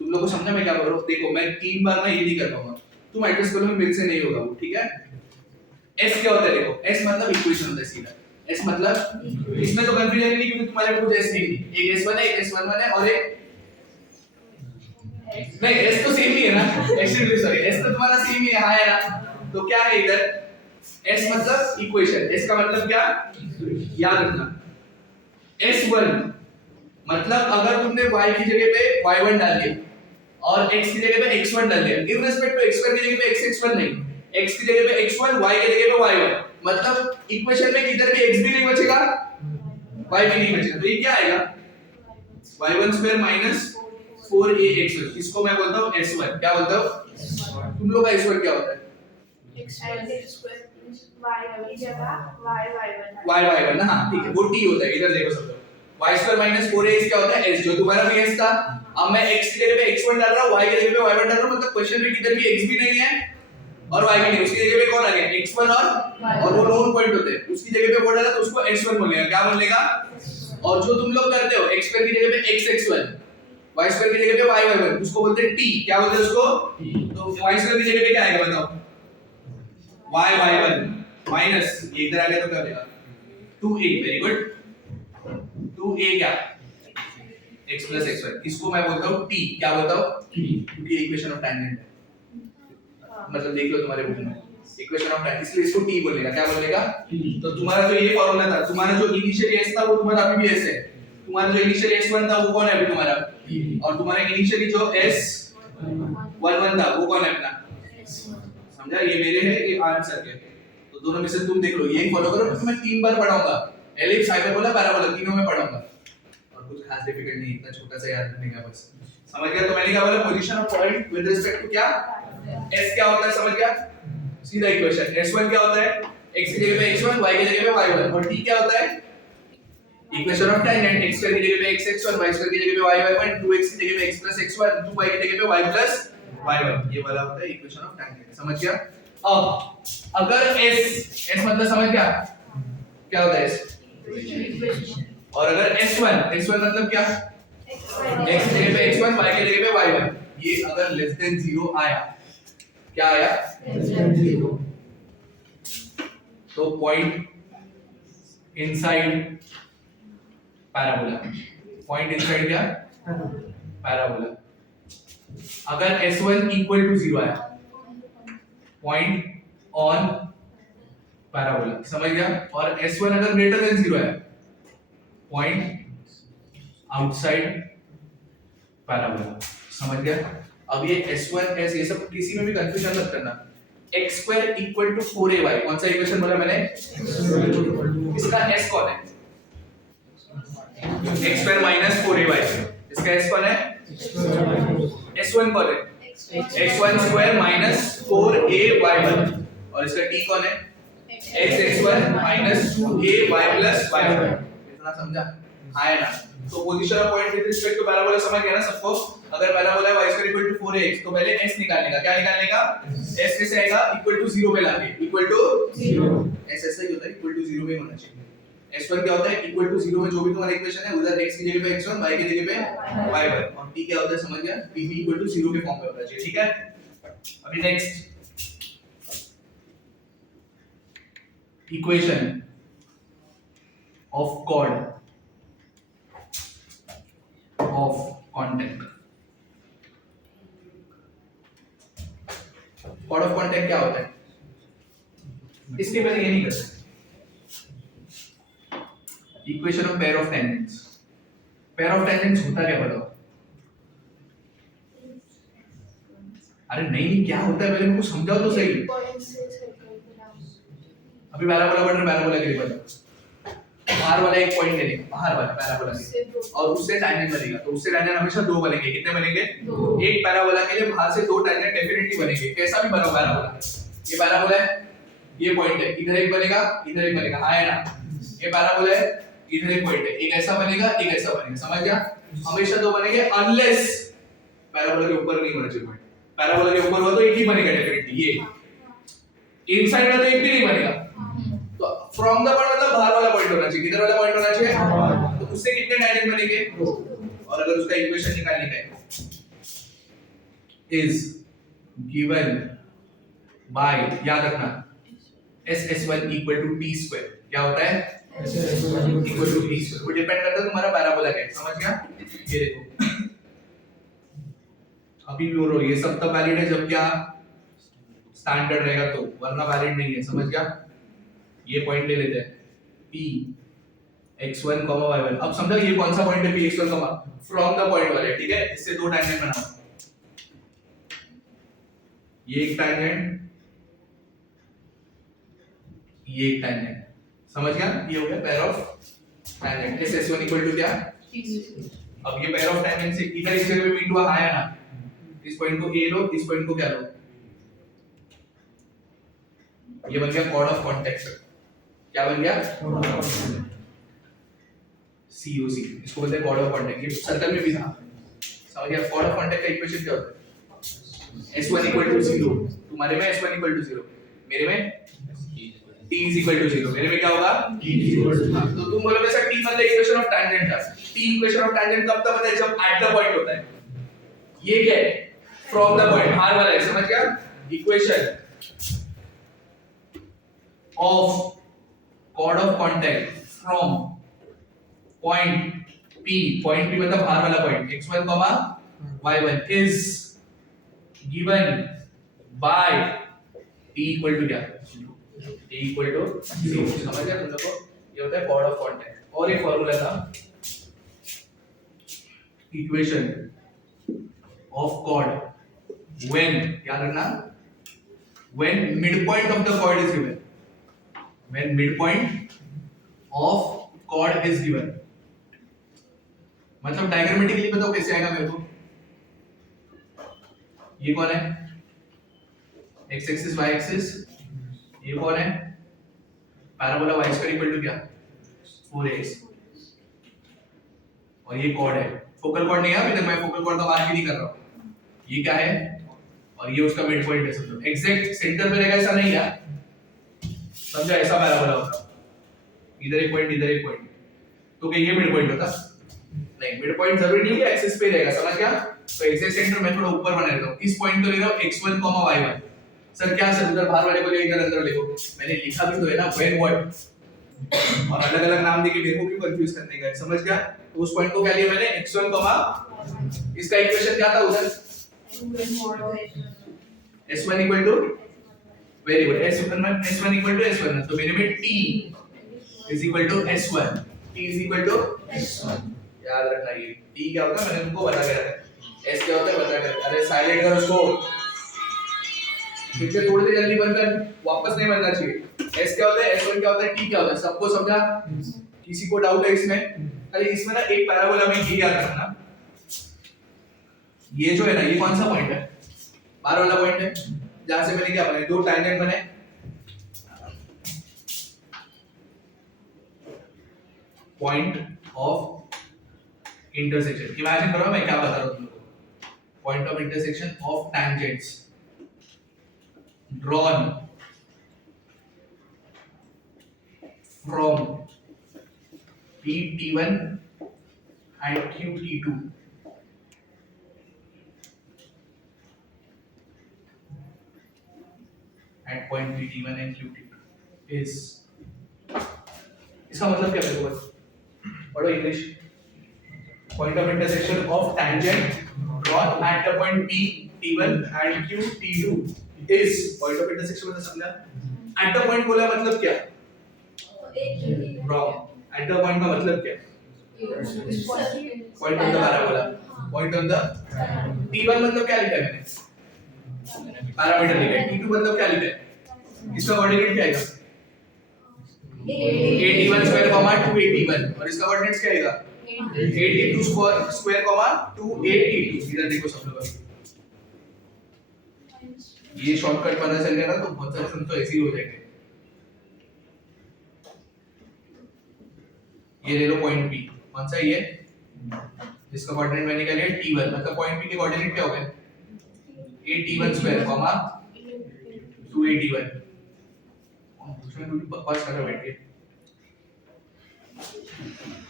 तुम लोगों को समझा मैं क्या कर रहा हूं देखो मैं तीन बार ना ये नहीं कर पाऊंगा तुम एडजस्ट कर लो मेरे से नहीं होगा वो ठीक है s क्या होता है देखो s मतलब इक्वेशन होता है सीधा s मतलब इसमें तो कंफ्यूजन ही नहीं क्योंकि तुम्हारे खुद s नहीं एक s1 है एक s11 है और एक नहीं s तो सेम ही है ना एक्चुअली सॉरी s तो तुम्हारा सेम ही है हां है ना तो क्या है इधर s मतलब इक्वेशन s का मतलब क्या याद रखना s1 मतलब अगर तुमने y की जगह पे y1 डाल दिया और x की जगह पे x1 डाल दिया इन रिस्पेक्ट टू x2 की जगह पे x1 नहीं, x की जगह पे x1, y की जगह पे y1, मतलब इक्वेशन में किधर भी x भी नहीं बचेगा, y भी नहीं बचेगा, तो ये क्या आएगा y1 स्क्वायर माइनस 4ax1, इसको मैं बोलता हूँ s1, क्या बोलता हूँ तुम लोग का s1 क्या होता है y y1 ना, हाँ ठीक है वो t होता है, इधर देखो सब लोग y स्क्वायर माइनस 4ax क्या होता है s, जो तुम्हारा भी s था, अब मैं x की जगह पे x1 डाल रहा हूँ, y की जगह पे y1 डाल रहा हूँ, मतलब क्वेश्चन में किधर भी x भी नहीं है और y भी नहीं, उसकी जगह पे कौन आ गया x1 और वो नोन पॉइंट होते हैं, उसकी जगह पे वो डाला तो उसको x1 बोलेगा, क्या बोलेगा, और जो तुम लोग करते हो x स्क्वायर की जगह पे x1, y स्क्वायर की जगह पे y1, उसको बोलते हैं t, क्या बोलते हैं उसको, तो y स्क्वायर की जगह पे क्या आएगा बताओ y1 माइनस ये इधर आ गया तो क्या बनेगा 2a, वेरी गुड 2a क्या x plus x1, इसको मैं बोलता हूँ t, क्या बोलता हूँ क्योंकि इक्वेशन ऑफ टैंजेंट है, मतलब देख लो तुम्हारे बुक में इक्वेशन ऑफ टैंजेंट, इसलिए इसको t बोलेगा, क्या बोलेगा, तो तुम्हारा जो ये फॉर्मूला था, तुम्हारा जो इनिशियल s था वो तुम्हारा अभी भी s है, तुम्हारा जो इनिशियल s1 था वो कौन है अभी तुम्हारा, और तुम्हारा इनिशियली जो s11 था वो कौन है अपना, समझा, ये मेरे है ये आंसर के, तो दोनों में से तुम देख लो, यही फॉलो करो क्योंकि मैं 3 बार पढ़ाऊंगा, एलिप्स हाइपरबोला पैराबोला तीनों में पढ़ाऊंगा और कुछ खास डिफिकल्ट नहीं, इतना छोटा सा याद रखने का बस, समझ गया, तो मैंने क्या बोला position of point with respect to क्या s क्या होता है, समझ गया, सीधा इक्वेशन s1 क्या होता है x की जगह पे x1, y की जगह पे y1, और t क्या होता है equation of tangent, x square की जगह पे x1, y स्क्वायर की जगह पे y1, 2x की जगह पे x plus x1, 2y की जगह पे y plus y1, ये वाला होता है इक्वेशन ऑफ टैंजेंट, समझ गया। अब अगर s मतलब समझ गया क्या होता है s, और अगर s1 मतलब क्या, x की जगह पे x1, y की जगह पे y1, ये अगर लेस देन 0 आया, क्या आया लेस देन 0, तो point inside parabola, point inside क्या पैराबोला, अगर s1 इक्वल टू 0 आया, पॉइंट ऑन पैराबोला, समझ गया, और s1 अगर ग्रेटर देन 0 आया, पॉइंट आउटसाइड पैराबोला, समझ गया। अब ये s1 s ये सब किसी में भी कंफ्यूजन मत करना, x square equal to 4ay, कौन सा इक्वेशन बोला मैंने, इसका s कौन है, x स्क्वायर माइनस 4ay, इसका s कौन है, s1 कौन है, x1 स्क्वायर माइनस 4ay1, और इसका t कौन है, x1 minus 2ay plus y1, इतना समझा, आया ना, तो position of point with respect to parabola समझ गया ना सबको, अगर पैराबोला है y square equal to 4ax, तो पहले s निकालने का, क्या निकालने का, s कैसे आएगा, इक्वल टू 0 पे लाके, इक्वल टू 0, s ऐसा ही होता है, इक्वल टू 0 में होना चाहिए, s1 क्या होता है इक्वल टू 0 में जो भी तुम्हारा इक्वेशन है उधर x की जगह पे x1, y की जगह पे y1, और t क्या होता है समझ गया, t भी इक्वल टू 0 के फॉर्म में होना चाहिए, ठीक है। अभी next equation of chord of contact, chord of contact क्या होता है, इसके पहले ये नहीं कर सकते, equation of pair of tangents, pair of tangents होता क्या बताओ, अरे नहीं क्या होता है पहले मेरे को समझाओ तो सही, अभी पैराबोला बन रहा है, पैराबोला के लिए बताओ, बाहर वाला एक पॉइंट लेंगे, बाहर वाला पैराबोला के, और उससे टैंजेंट बनेगा, तो उससे टैंजेंट हमेशा दो बनेंगे, कितने बनेंगे, एक पैराबोला के लिए बाहर से दो टैंजेंट डेफिनेटली बनेंगे, कैसा भी बनाओ पैराबोला, ये पैराबोला है, ये पॉइंट है, इधर एक बनेगा, इधर एक बनेगा, हाँ है ना, ये पैराबोला है, इधर एक पॉइंट है, एक ऐसा बनेगा, एक ऐसा बनेगा, समझ गया, हमेशा दो बनेंगे अनलेस पैराबोला के ऊपर नहीं होना चाहिए पॉइंट, पैराबोला के ऊपर हो तो एक ही बनेगा डेफिनेटली, ये इनसाइड में तो एक भी नहीं बनेगा, तो फ्रॉम द पॉइंट मतलब बाहर वाला पॉइंट होना चाहिए, किधर वाला पॉइंट होना चाहिए, तो उससे कितने टैंजेंट बनेंगे, और अगर उसका इक्वेशन निकालने का है, इज गिवन बाय, याद रखना s1 equal to t square, क्या होता है s1 equal to t square, वो डिपेंड करता है तुम्हारा पैराबोला क्या है, समझ गया, ये देखो अभी भी बोलो ये सब तब वैलिड है जब क्या स्टैंडर्ड रहेगा, तो वरना वैलिड नहीं है, समझ गया, ये पॉइंट ले लेते हैं p x1, y1, अब समझो ये कौन सा पॉइंट है p x1, from the point वाले, ठीक है, इससे दो टैंजेंट बनाओ, ये एक टैंजेंट, ये एक टैंजेंट, समझ गया? ये हो गया पेयर ऑफ टैंजेंट। इस S1 इक्वल टू क्या? अब ये पेयर ऑफ टैंजेंट से इधर इस जगह पे मीट हुआ आया ना, इस पॉइंट को A लो, इस पॉइंट को क्या लो? ये बन गया कॉर्ड ऑफ कॉन्टेक्ट। क्या बन गया? COC, इसको बोलते हैं कॉर्ड ऑफ कॉन्टेक्ट। ये सर्कल में भी था, समझ गया? कॉर्ड ऑफ कॉन्टेक्ट का इक्वेशन क्या होता है? S1 इक्वल टू 0, तुम्हारे में S1 इक्वल टू 0, मेरे में T इज इक्वल टू 0, मेरे में क्या होगा? T is equal to 0। तो तुम बोलोगे सर T मतलब इक्वेशन ऑफ टैंजेंट था। T इक्वेशन ऑफ टैंजेंट कब तक पता है? जब एट द पॉइंट होता है। ये क्या है? फ्रॉम द पॉइंट, R वाला है, समझ गया? Equation of chord of contact from point P, point P मतलब R वाला point, x1, y1 is given by T equal to क्या? T इक्वल टू 0, समझ गया तुम लोग को? ये होता है कॉर्ड ऑफ कॉन्टेक्ट। और एक फॉर्मूला था इक्वेशन ऑफ कॉर्ड व्हेन, याद रखना, when midpoint of the chord is given, when midpoint of chord is given. मतलब डायग्रामेटिकली बताओ कैसे आएगा मेरे को? ये कौन है? x एक्सिस y एक्सिस, ये कौन है? Parabola y square equal to क्या? 4x, और ये कॉर्ड है। फोकल कॉर्ड नहीं है अभी तक, मैं फोकल कॉर्ड का मार्क ही नहीं कर रहा हूं। ये क्या है? और ये उसका मिड पॉइंट है, समझो एग्जैक्ट सेंटर में रहेगा ऐसा नहीं है, समझो? ऐसा पैराबोला होता, इधर एक पॉइंट, इधर एक पॉइंट, तो क्या ये मिड पॉइंट होता? नहीं, मिड पॉइंट जरूरी नहीं है एक्सिस पे रहेगा, समझ गया? तो एग्जैक्ट सेंटर मैं थोड़ा ऊपर बना लेता हूं। इस पॉइंट को ले रहा हूं x1, y1। सर क्या सर, उधर बाहर वाले को ले इधर अंदर लिखो, मैंने लिखा भी तो है ना, व्हेन व्हाट, और अलग अलग नाम देके मेरे को क्यों कंफ्यूज करने का, समझ गया? तो उस पॉइंट को क्या लिया मैंने? x1, इसका इक्वेशन क्या था उधर? S1 equal to, very good, S1 equal to S1, तो मेरे में T is equal to S1, T is equal to S1। याद रखना, ये T क्या होता है मैंने तुमको बता के रखा है, S क्या होता है बता के रखा है। अरे साइलेंट कर उसको, फिर से थोड़ी देर जल्दी बंद कर, वापस नहीं बनना चाहिए। S क्या होता है, S1 क्या होता है, T क्या होता है, सबको समझा? किसी को डाउट है इसमें? अरे इसमें ना एक पैराबोला में ये याद रखना, ये जो है ना, ये कौन सा पॉइंट है? बाहर वाला पॉइंट है, जहां से मैंने क्या बनाया, दो टैंजेंट बने, पॉइंट ऑफ इंटरसेक्शन। इमेजिन करो मैं क्या बता रहा हूं तुम लोगों को, point of intersection of tangents drawn from P_T1 and Q_T2 at point P_T1 and Q_T2 is, इसका मतलब क्या है? पढ़ो English. Point of intersection of tangent drawn at the point P_T1 and Q_T2 is, point of intersection मतलब समझा? Eight the point बोला मतलब क्या? रॉन्ग। एट द पॉइंट का मतलब क्या? Point on the parabola, point on the T1 मतलब क्या लिखा है मैंने? पैरामीटर लिखा है। T2 मतलब क्या लिखा है? इसका कोऑर्डिनेट क्या आएगा? AT1 स्क्वायर 2AT1, और इसका कोऑर्डिनेट्स क्या आएगा? AT2 square 2AT2। इधर देखो सब लोग, ये शॉर्टकट पता चल गया ना तो बहुत सारे सम तो ऐसे ही हो जाएंगे। ये ले लो पॉइंट P, कौन सा ये? जिसका कोऑर्डिनेट मैंने क्या लिया? T1, मतलब पॉइंट P के कोऑर्डिनेट क्या हो गए? AT1 square 2AT1। दूसरा कोई बकवास कर रहा बैठ के,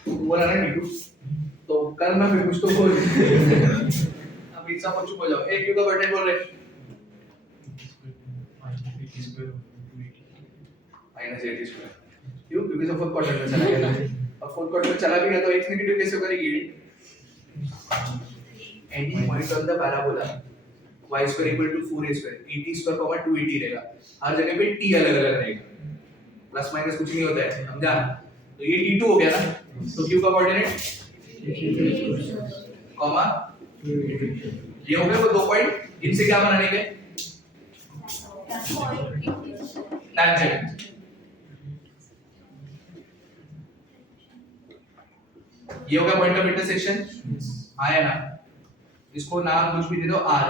तू बोला ना T2 तो करना, फिर कुछ तो बोल। अब इतना पर चुप हो जाओ। एक क्यों का कोऑर्डिनेट बोल रहे? -80 स्क्वायर, क्यों? क्योंकि सब फोर्थ क्वाड्रेंट में चला गया ना, अब फोर्थ क्वाड्रेंट में चला भी गया तो x नेगेटिव कैसे करेगी? Any point on the parabola y square equal to 4a square, 80 square 280 रहेगा, हर जगह पे t अलग अलग रहेगा, प्लस माइनस कुछ नहीं होता है, समझा? तो ये t2 हो गया ना, तो q का कोऑर्डिनेट कॉमा ये हो गए वो दो पॉइंट, इनसे क्या बनाने के? tangent ये हो गया पॉइंट ऑफ इंटरसेक्शन आया ना इसको नाम कुछ भी दे दो r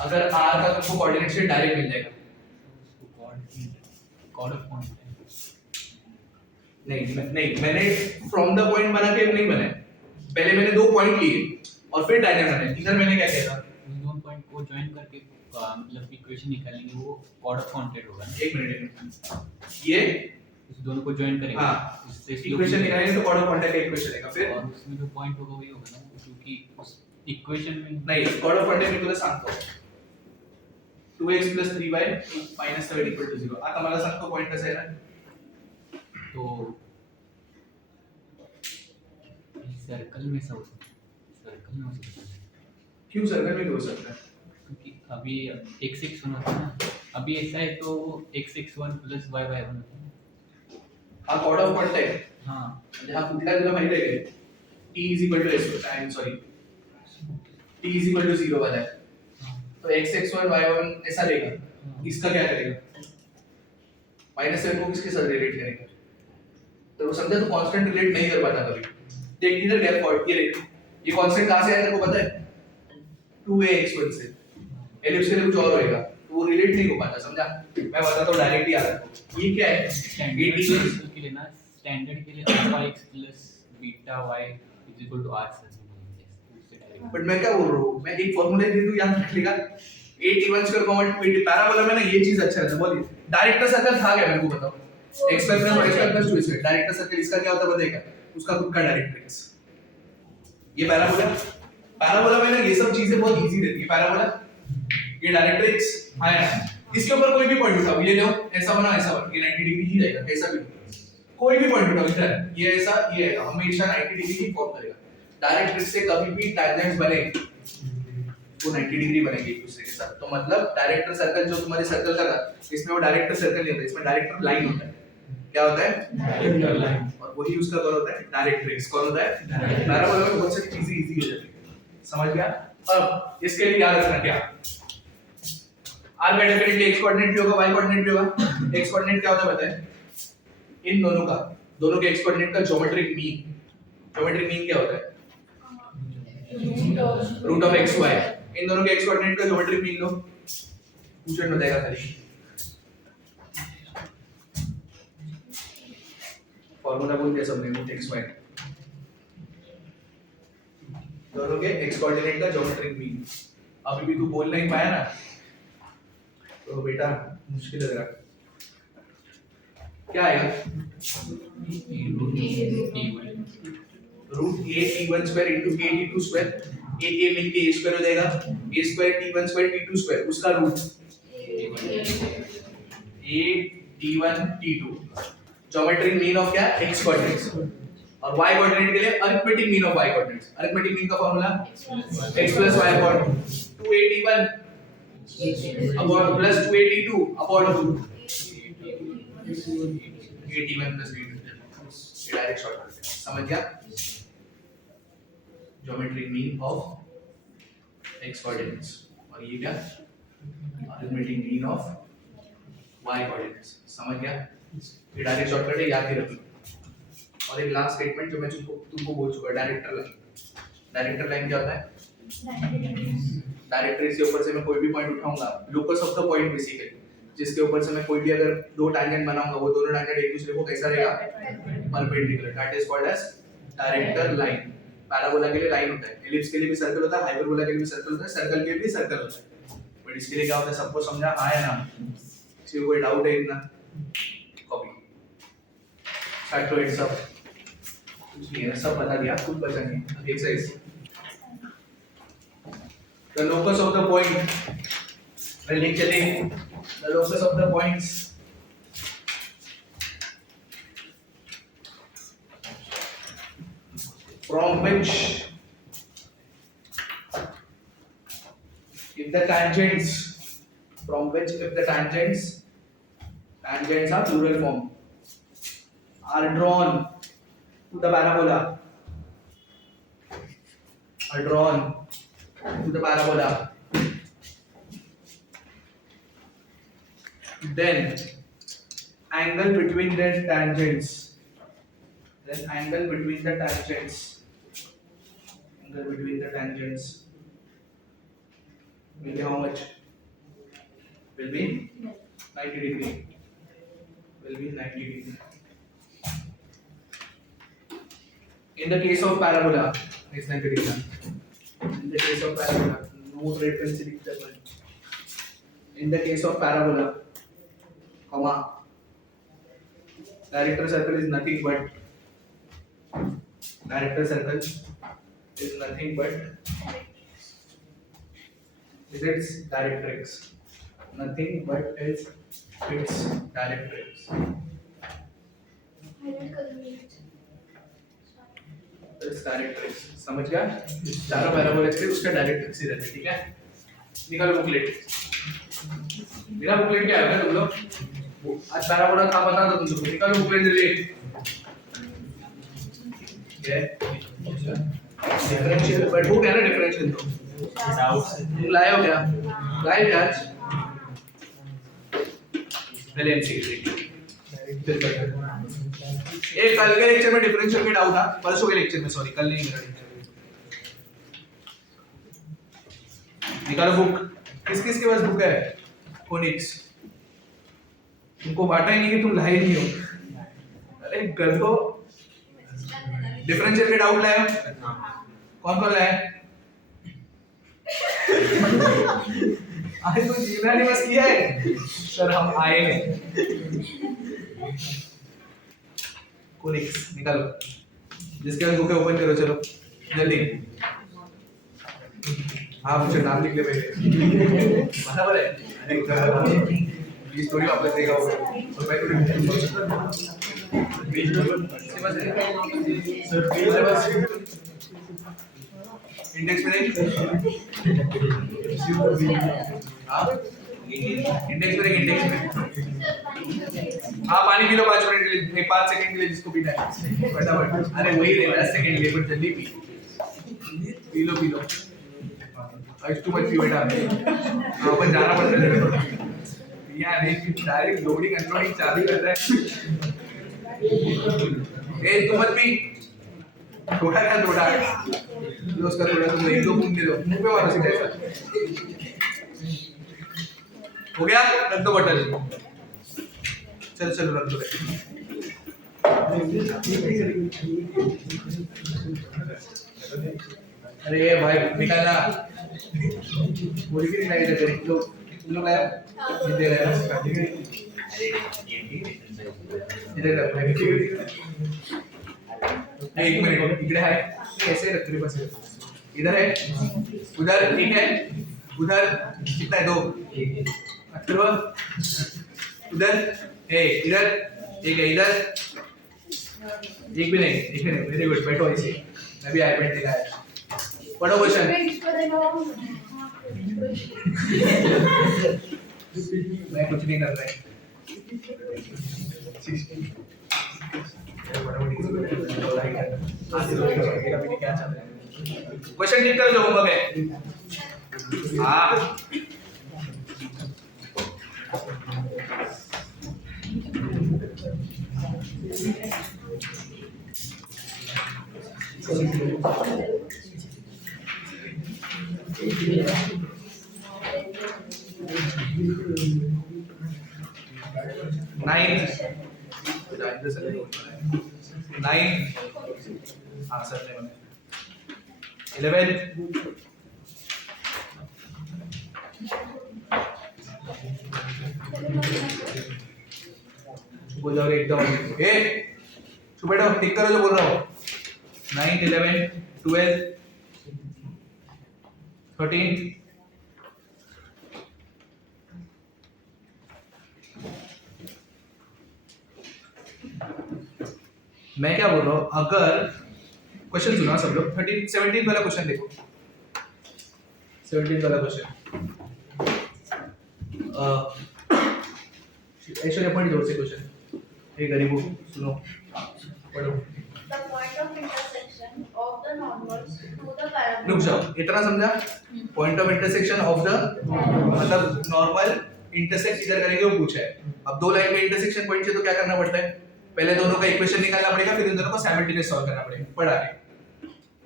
अगर r का तुमको कोऑर्डिनेट से डायरेक्ट मिल जाएगा कॉर्ड ऑफ पॉइंट नहीं मैंने फ्रॉम द पॉइंट बना के नहीं बनाया पहले मैंने दो पॉइंट लिए और फिर टाइगर बनाए इधर मैंने क्या किया था उन दोनों पॉइंट को ज्वाइन करके मतलब इक्वेशन निकालेंगे वो कॉर्ड ऑफ कॉन्टेक्ट होगा ना। एक मिनट ये इस दोनों को ज्वाइन करेंगे हाँ, इससे इक्वेशन निकालेंगे तो कॉर्ड ऑफ कॉन्टैक्ट का इक्वेशन आएगा फिर और उसमें जो पॉइंट होगा वही होगा ना क्योंकि उस इक्वेशन में नहीं कॉर्ड ऑफ कॉन्टॅक्ट मी तुला सांगतो 2x 3y - 7 = 0 आता मला सांगतो पॉइंट कसा आहे ना तो सर्कल में सब सर्कल में हो सकता है क्यों सर्कल में हो सकता है क्योंकि अभी x1 होता है ना अभी ऐसा है तो x1 + y1 होता है हा कॉर्ड ऑफ कॉन्टॅक्ट हाँ म्हणजे हा कुठला तुला माहिती आहे का t = s I am sorry t = 0 वाला है तो x1 y1 ऐसा लेगा इसका क्या करेगा -7 को किसके साथ रिलेट करेगा तो समझा तो कांस्टेंट रिलेट नहीं कर पाता कभी देख किधर गया पॉइंट ये कांस्टेंट कहां से आया तेरे को पता है 2a(x1) से एलिप्स के लिए कुछ और होएगा तो वो रिलेट नहीं हो पाता समझा मैं बताता हूं डायरेक्टली आ रहा हूं ये क्या है स्टैंडर्ड के लिए ना स्टैंडर्ड के लिए alpha x + beta y = r से उससे डायरेक्ट बट मैं क्या बोल रहा हूं मैं एक फार्मूला दे दूं याद रख लेगा 81² 280 पैराबोला में ना ये चीज अच्छा रहता है बोलिए डायरेक्टर सर्कल था क्या मेरे को बताओ x + 2 डायरेक्टर सर्कल इसका क्या होता है बताएगा उसका खुद का डायरेक्ट्रिक्स ये पैराबोला में ना ये सब चीजें बहुत इजी रहती है पैराबोला ये डायरेक्ट्रिक्स है ना इसके ऊपर कोई भी पॉइंट उठाओ ये लो ऐसा बना ऐसा बना ये 90 डिग्री ही रहेगा कैसा भी कोई भी पॉइंट उठाओ इधर ये ऐसा ये है हमेशा 90 डिग्री ही फॉर्म करेगा डायरेक्ट्रिक्स से कभी भी टैंजेंट्स बने वो 90 डिग्री बनेंगे एक दूसरे के साथ तो मतलब डायरेक्टर सर्कल जो तुम्हारे सर्कल का था इसमें वो डायरेक्टर सर्कल नहीं होता इसमें डायरेक्टर लाइन होता है क्या होता है डायरेक्टर लाइन और वही उसका कौन होता है डायरेक्ट्रिक्स कौन होता है पैराबोला में बहुत सारी चीजें इजी हो जाती है समझ गया अब इसके लिए याद रखना क्या r का डेफिनेटली x कोऑर्डिनेट भी होगा y कोऑर्डिनेट भी होगा x कोऑर्डिनेट क्या होता है पता है इन दोनों के x कोऑर्डिनेट का ज्योमेट्रिक मीन क्या होता है रूट ऑफ xy इन दोनों के x कोऑर्डिनेट का ज्योमेट्रिक मीन लो पूछने में देगा खाली फार्मूला बोलते हैं सबने रूट xy दोनों के x कोऑर्डिनेट का ज्योमेट्रिक मीन अभी भी तू बोल नहीं पाया ना तो बेटा मुश्किल लग रहा क्या आएगा root a t1 square into a t2 square a मिलके a square हो जाएगा a square t1 square t2 square उसका root a t1 t2 geometric mean of क्या x कोऑर्डिनेट्स और y कोऑर्डिनेट के लिए arithmetic mean of y coordinates arithmetic mean का formula x + y upon 2a t1 upon plus 282 upon 2 81 plus 82 ये direct shortcut है समझ गया geometric mean of x coordinates और ये क्या arithmetic mean of y coordinates समझ गया ये डायरेक्ट शॉर्टकट है याद ही रखना और एक लास्ट स्टेटमेंट जो मैं तुमको बोल चुका डायरेक्टर लाइन क्या होता है डायरेक्ट्रिक्स के ऊपर से मैं कोई भी पॉइंट उठाऊंगा locus of the point basically जिसके ऊपर से मैं कोई भी अगर दो टैंजेंट बनाऊंगा वो दोनों टैंजेंट एक दूसरे को कैसा रहेगा perpendicular that is called as director line parabola के लिए लाइन होता है एलिप्स के लिए भी सर्कल होता है हाइपरबोला के लिए भी सर्कल होता है सर्कल के लिए भी सर्कल होता है बट इसके लिए क्या होता है सबको समझा आया ना किसी को कोई डाउट है इतना कॉपी स्टार्ट टू इट सब कुछ नहीं है सब बता दिया खुद बचा नहीं अब exercise the locus of the point well लिख चले the locus of the points from which if the tangents are plural form are drawn to the parabola then angle between the tangents, angle between the tangents will be how much? Will be 90 degree. Will be 90 degree. In the case of parabola, next line पे लिखना. In the case of parabola, no reference लिखते हैं. In the case of parabola, comma, director circle is nothing but is its directrix. Nothing but is its directrix. Its directrix. समझ गया? चारों parabola के उसका directrix ही रहता है, ठीक है? निकालो बुकलेट. मेरा बुकलेट क्या है तुम लोग? आज पैराबोला था बता दो तुम लोग. निकालो बुकलेट जल्दी. क्या? डिफरेंशियल, बट वो क्या है ना डिफरेंशियल तो? तुम लाए हो क्या? लाए क्या आज? पहले एमसीक्यू फिर करते हैं. एक कल के लेक्चर में डिफरेंशियल के डाउट था, परसों के लेक्चर में, सॉरी कल नहीं मेरा लेक्चर. निकालो बुक. किस किस के पास बुक है? कोनिक्स. तुमको बांटा ही नहीं कि तुम लाए नहीं हो. अरे गधो. डिफरेंशियल के डाउट लाए हो? कौन कौन लाया? अरे तो जीना नहीं बस किया है सर, हम आए नहीं. कोनिक्स निकालो. जिसके पास बुक है ओपन करो, चलो जल्दी. हाँ मुझे नाम लिख ले पहले. बराबर है. ये स्टोरी वापस देगा वो. और मैं तो इंडेक्स में नहीं. हाँ इंडेक्स में. हाँ पानी पी लो 5 मिनट के लिए, 5 सेकंड के लिए जिसको पीना है फटाफट. अरे वही ले 10 सेकंड ले, पर जल्दी पी लो. आज टू मच पी बेटा. अपन जाना पड़ता है यार. डायरेक्ट लोडिंग अनलोडिंग चालू करता है. ए तू मत पी. थोड़ा क्या थोड़ा लो उसका थोड़ा. तुम एक दो बूंद दे दो मुंह पे मारो सीधा ऐसा. हो गया? रख दो बटन. चल रख दो. अरे भाई निकालना. बोली कि नहीं तेरे लोग लाया दे रहे हैं. इधर एक मिनट इकडे है. ऐसे रख तेरे पास. इधर है, उधर एक है, उधर कितना है? 2. अथर्व उधर है, इधर एक है, इधर एक भी नहीं. Very good. बैठो ऐसे. मैं भी आईपैड लेकर आया. पढ़ो क्वेश्चन. मैं कुछ नहीं कर रहा है. क्या चल रहा है? क्वेश्चन ठीक कर लो. होमवर्क है. हाँ 11 बोल रहा हूँ एकदम. ए चुप बैठो. ठीक करो जो बोल रहा हूँ. 9 11 12 13. मैं क्या बोल रहा हूँ? अगर क्वेश्चन सुना सब लोग. 17 वाला क्वेश्चन देखो. 17 वाला क्वेश्चन ऐश्वर्या पढ़ जोर से क्वेश्चन. हे गरीबों सुनो पढ़ो. The point of intersection of the normals to the parabola. रुक जाओ. इतना समझा? Point of intersection of the मतलब नॉर्मल इंटरसेक्ट इधर करेंगे वो पूछा है। अब दो लाइन के इंटरसेक्शन पॉइंट से तो क्या करना पड़ता है, पहले दोनों का इक्वेशन निकालना पड़ेगा, फिर इन दोनों को साइमल्टेनियस सॉल्व करना पड़ेगा। पढ़ा है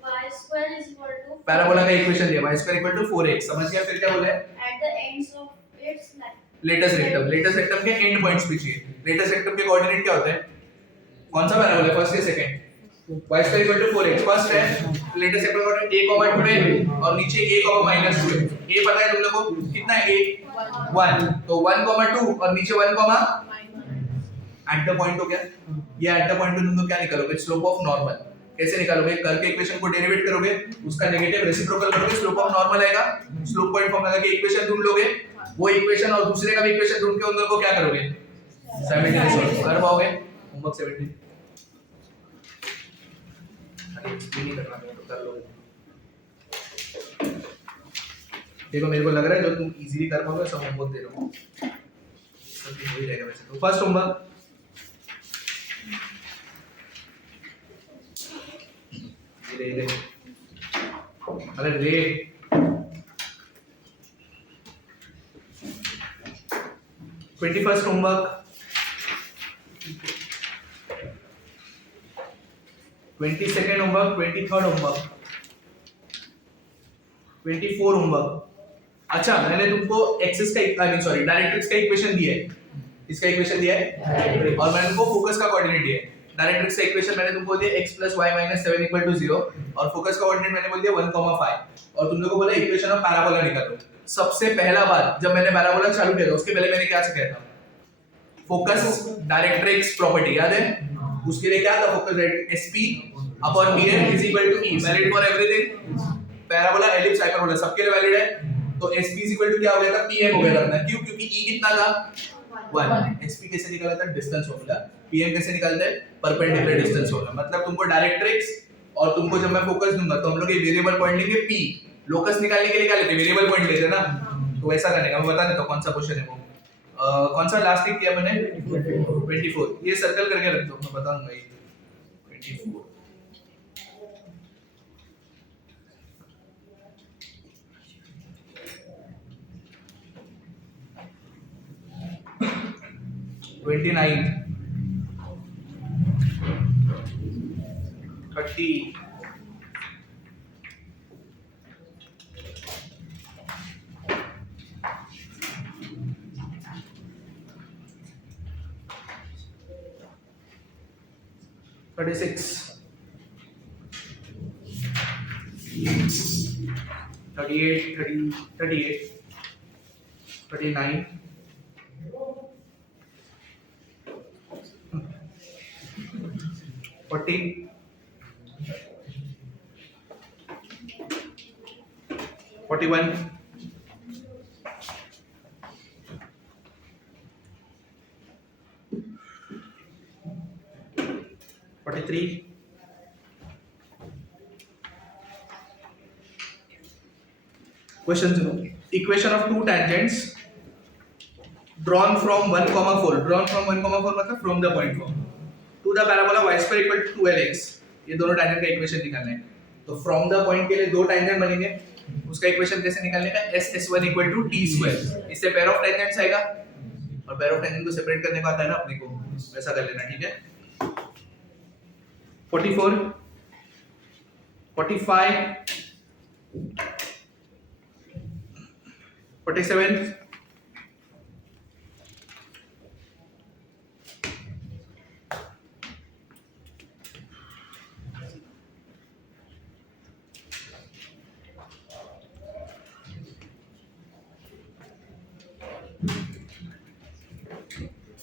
y square is equal to parabola का इक्वेशन दिया y square equal to 4x, समझ गया। फिर क्या बोला है, at the ends of its latus rectum, latus rectum के एंड पॉइंट्स भी चाहिए। लेटेस्ट रेक्टम के कोऑर्डिनेट क्या होते हैं, कौन सा पैराबोला है, फर्स्ट या second, y square equal to 4x first है, लेटेस्ट रेक्टम का कोऑर्डिनेट a, 2 है और नीचे a, -2 है। a पता है तुम लोगों को कितना है, a 1, तो 1, 2 और नीचे 1, एट द पॉइंट हो गया। ये एट द पॉइंट पे तुम लोग क्या निकालोगे, स्लोप ऑफ नॉर्मल। कैसे निकालोगे, कर्व के इक्वेशन को डेरिवेट करोगे, उसका नेगेटिव रेसिप्रोकल करोगे, स्लोप ऑफ नॉर्मल आएगा। स्लोप पॉइंट फॉर्मूला के इक्वेशन ढूंढ लोगे, वो इक्वेशन और दूसरे का भी इक्वेशन ढूंढ के उन दोनों को क्या करोगे, साइमल्टेनियस सॉल्व कर पाओगे। होमवर्क 17 अरे एक्सप्लेन नहीं करना है तो कर लोगे। देखो मेरे को लग रहा है जो तुम इजीली कर पाओगे सब होमवर्क दे रहा हूं, सब ठीक हो ही जाएगा वैसे तो। फर्स्ट होमवर्क रे अरे रे 21st homework, 22nd homework, 23rd homework, 24 homework. अच्छा मैंने तुमको एक्सिस का आई मीन सॉरी डायरेक्ट्रिक्स का इक्वेशन दिया है, इसका इक्वेशन दिया है और मैंने तुमको फोकस का कोऑर्डिनेट दिया है। डायरेक्ट्रिक्स का इक्वेशन मैंने तुमको दिया x + y - 7 = 0 और फोकस का कोऑर्डिनेट मैंने बोल दिया 1, 5 और तुम लोगों को बोला इक्वेशन ऑफ पैराबोला निकालो। सबसे पहला बार जब मैंने पैराबोला चालू किया था उसके पहले मैंने क्या सिखाया था, फोकस डायरेक्ट्रिक्स प्रॉपर्टी याद है, उसके लिए क्या था, focus SP/Pn = E, valid for everything. Parabola, ellipse, hyperbola सबके लिए वैलिड है। तो SP = क्या हो गया था, Pn हो गया था अपना, क्यों, क्योंकि E कितना था 1। SP कैसे निकाला था, डिस्टेंस फॉर्मूला। Pn कैसे निकालते हैं, परपेंडिकुलर डिस्टेंस फॉर्मूला। मतलब तुमको डायरेक्ट्रिक्स और तुमको जब मैं फोकस दूंगा तो हम लोग ये वेरिएबल पॉइंट लेंगे P, लोकस निकालने के लिए क्या लेते हैं, वेरिएबल पॉइंट लेते हैं ना, तो वैसा करने का मैं बता देता हूं कौन सा क्वेश्चन है वो। कौन सा लास्ट टिक किया मैंने 24, ये सर्कल करके रख दो, मैं बताऊंगा ये 24। Twenty 30 36 38 39 40 41 43 Question 0. Equation of two tangents drawn from 1,4. Drawn from 1,4 मतलब from the point form to the parabola y square equal to 12x. ये दोनों tangent का इक्वेशन निकालना है। तो from the point के लिए दो tangent बनेंगे, उसका इक्वेशन कैसे निकालने का, S1 equal to t square। इससे pair of tangents आएगा और pair of tangent को सेपरेट करने को आता है ना अपने को, वैसा कर लेना, ठीक है। 44 45 47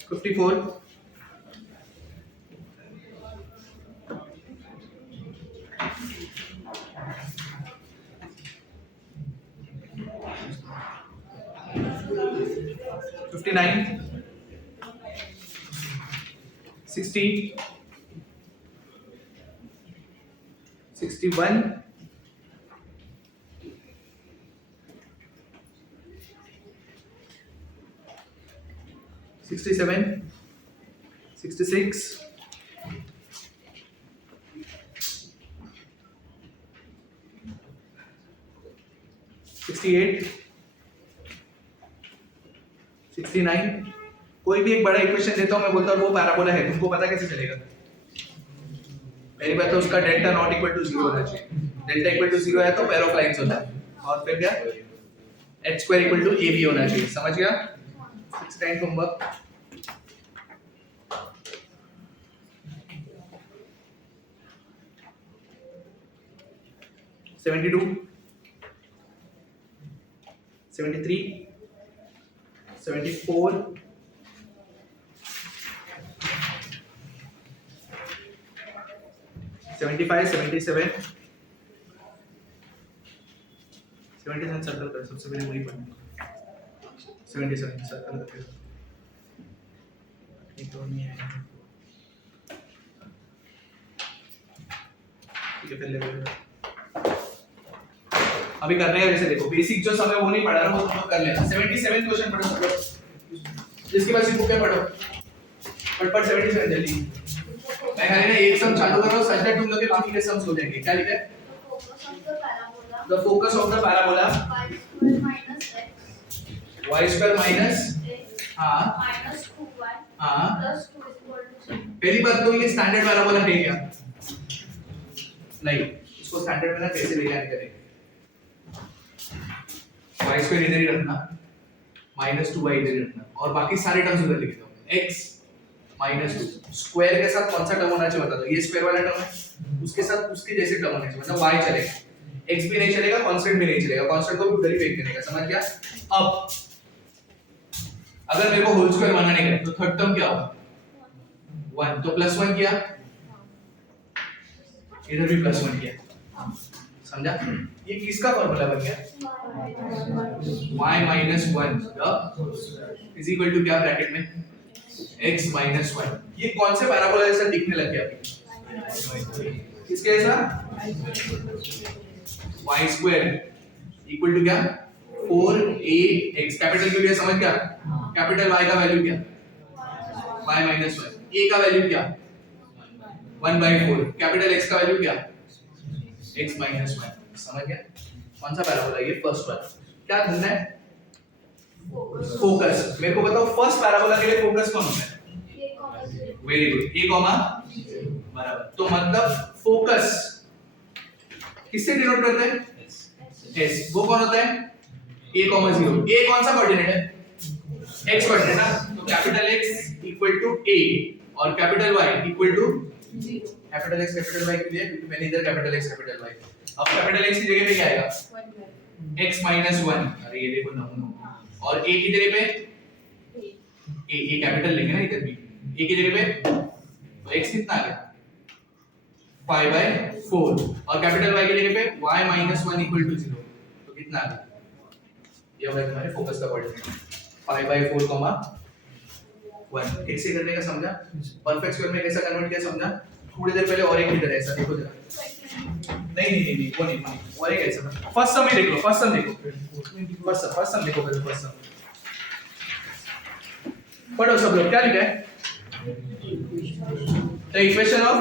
54 59 60 61 67 66 68 69। कोई भी एक बड़ा इक्वेशन देता हूँ मैं, बोलता हूँ वो पैराबोला है, तुमको पता कैसे चलेगा? पहली बात तो उसका डेल्टा नॉट इक्वल टू 0 होना चाहिए। डेल्टा इक्वल टू 0 है तो पेयर ऑफ लाइंस होता है, और फिर क्या h square equal to ab होना चाहिए। समझ गया? 69 होमवर्क। सेवेंटी 73 74 75 77 77 सर्कल कर, सबसे पहले वही पढ़ना। 77 सर्कल करके एक तो नहीं आएगा, ठीक है। पहले अभी कर रहे हैं, वैसे देखो बेसिक जो समय वो नहीं पढ़ा रहा, वो तुम लोग कर लेना। 77 क्वेश्चन पढ़ो सब लोग, जिसके पास बुक है पढ़ो, पढ़ 77 जल्दी। मैं खाली ना एक सम चालू कर रहा हूं, सच दैट तुम लोग के बाकी के सम्स हो जाएंगे। क्या लिखा है? The focus of the parabola y square minus हाँ हाँ। पहली बात तो ये स्टैंडर्ड पैराबोला है क्या? नहीं, इसको स्टैंडर्ड में ना कैसे ले आने करेंगे। y स्क्वायर इधर ही रखना, माइनस 2y इधर ही रखना, और बाकी सारे टर्म्स उधर लिख दो। x माइनस 2 स्क्वायर के साथ कौन सा टर्म होना चाहिए बता दो। ये स्क्वायर वाला टर्म है, उसके साथ उसके जैसे टर्म होना चाहिए, मतलब y चलेगा, x भी नहीं चलेगा, कांस्टेंट भी नहीं चलेगा, कांस्टेंट को भी उधर ही फेंक देने का। समझ गया? अब अगर मेरे को होल स्क्वायर बनाने का है तो थर्ड टर्म क्या होगा? 1, तो प्लस 1 किया, इधर भी प्लस 1 किया। समझा? ये किसका फॉर्मूला बन गया? y minus 1 is equal to क्या ब्रैकेट में? x minus 1। ये कौन से पैराबोला जैसा दिखने लग गया अभी? किसके जैसा? y स्क्वायर इक्वल टू क्या? 4ax। कैपिटल क्यों लिया समझ गया? कैपिटल y का वैल्यू क्या? y minus 1। a का वैल्यू क्या? 1/4। कैपिटल x का वैल्यू क्या? x minus 1। समझ गया? कौन सा पैराबोला ये? First one. क्या ढूंढना है? फोकस। मेरे को बताओ फर्स्ट पैराबोला के लिए फोकस कौन होता है? वेरी गुड, a कॉमा बराबर। तो मतलब फोकस किससे डिनोट करते हैं? s। वो कौन होता है? a comma 0। a कौन सा कोऑर्डिनेट है? x कोऑर्डिनेट ना, तो capital x equal to a और capital y equal to 0। Capital x capital y के लिए, क्योंकि मैंने इधर कैपिटल x कैपिटल y। अब कैपिटल x की जगह पे क्या आएगा? x minus 1। अरे ये देखो नमूना। और a की जगह पे a कैपिटल लेंगे ना इधर भी। a की जगह पे तो x कितना आ गया? 5/4। और कैपिटल y की जगह पे y minus 1 इक्वल टू 0। तो कितना आ गया? ये होगा हमारे फोकस का कोऑर्डिनेट 5/4, 1। कैसे करने का समझा? परफेक्ट स्क्वायर में कैसा कन्वर्ट किया समझा? थोड़ी देर पहले और एक इधर ऐसा देखो जरा। नहीं वो नहीं, और एक ऐसा था। फर्स्ट सम ही देख लो, फर्स्ट सम देखो, फर्स्ट सम देखो पहले। फर्स्ट सम पढ़ो सब लोग। क्या लिखा है? The equation of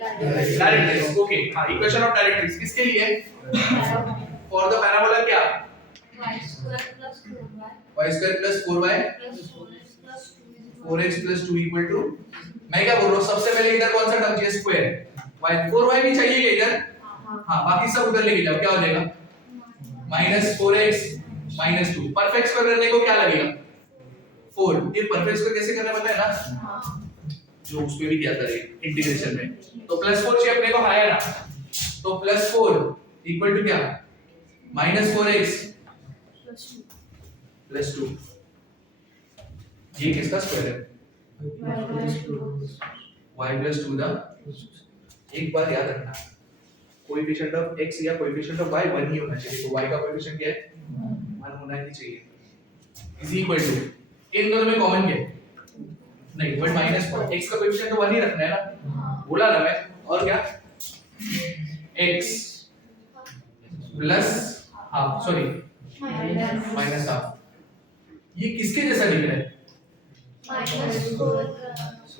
directrix. Okay, हां, इक्वेशन ऑफ डायरेक्ट्रिक्स किसके लिए? फॉर द पैराबोला क्या? y square plus 4y 4x plus 2 equal to, मैं क्या बोल रहा हूँ? सबसे पहले इधर कौन सा टर्म चाहिए? स्क्वायर। y 4y भी चाहिए इधर, हाँ, बाकी सब उधर लेके जाओ। क्या हो जाएगा? -4x - 2। परफेक्ट स्क्वायर करने को क्या लगेगा? 4। ये परफेक्ट स्क्वायर कैसे करना पता है ना? जो उस पे भी किया था इंटीग्रेशन में। तो +4 चाहिए अपने को हायर ना, तो +4 इक्वल टू क्या? -4x + 2। ये किसका स्क्वायर है? y + 2 the. एक बात याद रखना, कोएफिशिएंट ऑफ x या कोएफिशिएंट ऑफ y 1 ही होना चाहिए। तो y का कोएफिशिएंट क्या है? 1 होना ही चाहिए। इज इक्वल टू, इन दोनों में कॉमन क्या है? नहीं, बट -4। x का कोएफिशिएंट तो 1 ही रखना है ना, बोला ना मैं। और क्या? x plus half, sorry minus half. ये किसके जैसा दिख रहा है?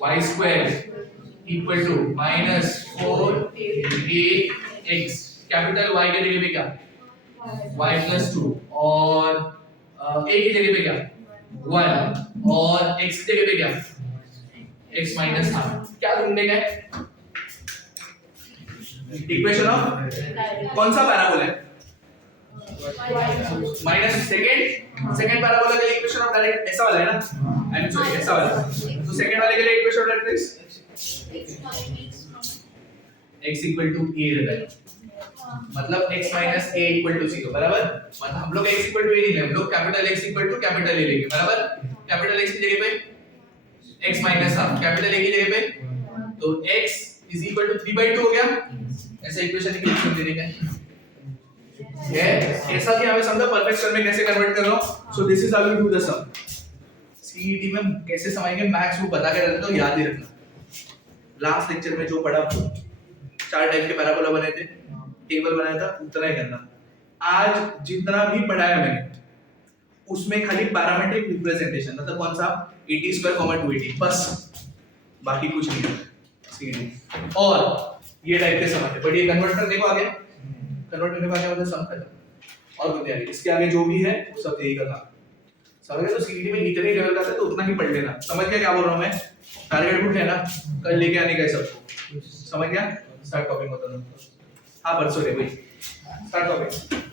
y square equal to -4ax। Capital y के जगह पे क्या? y + 2 और a की जगह पे क्या? 1 और x की जगह पे क्या x माइनस हाफ क्या ढूंढने का है इक्वेशन ऑफ कौन सा पैराबोला है माइनस सेकंड पैराबोला के लिए इक्वेशन ऑफ डायरेक्ट ऐसा वाला है ना आई एम सॉरी ऐसा वाला तो सेकंड वाले के लिए equation of directrix is x equal to a रहता है मतलब x minus a equal to 0 बराबर मतलब हम लोग x इक्वल टू a नहीं लेंगे हम लोग capital X equal to capital A लेंगे बराबर कैपिटल X की जगह पे x minus half capital A की जगह पे तो x इज इक्वल टू 3/2 हो गया ऐसा इक्वेशन की लिख देने का है ऐसा कि हमें समझो परफेक्ट सम में कैसे कन्वर्ट कर रहा हूं so this is how you do the sum CET में कैसे समाएंगे मैथ्स वो बता के रखना तो याद ही रखना लास्ट लेक्चर में जो पढ़ा 4 टाइप के पैराबोला बने थे टेबल बनाया था उतना ही करना आज जितना भी पढ़ाया मैंने उसमें खाली पैरामीट्रिक रिप्रेजेंटेशन मतलब कौन सा 80² 280 बस बाकी कुछ नहीं है सीईटी और ये टाइप के सम है बट ये कन्वर्ट करने को आगे कन्वर्ट करने को आगे मतलब सम खत्म और कुछ नहीं इसके आगे जो भी है वो सब यही करना समझ गए तो सीईटी में इतने लेवल का था तो उतना ही पढ़ लेना समझ गया क्या बोल रहा हूं मैं टारगेट बुक है ना कल लेके आने का है सबको समझ गया स्टार्ट कॉपिंग होता है हां परसों रे भाई स्टार्ट कॉपिंग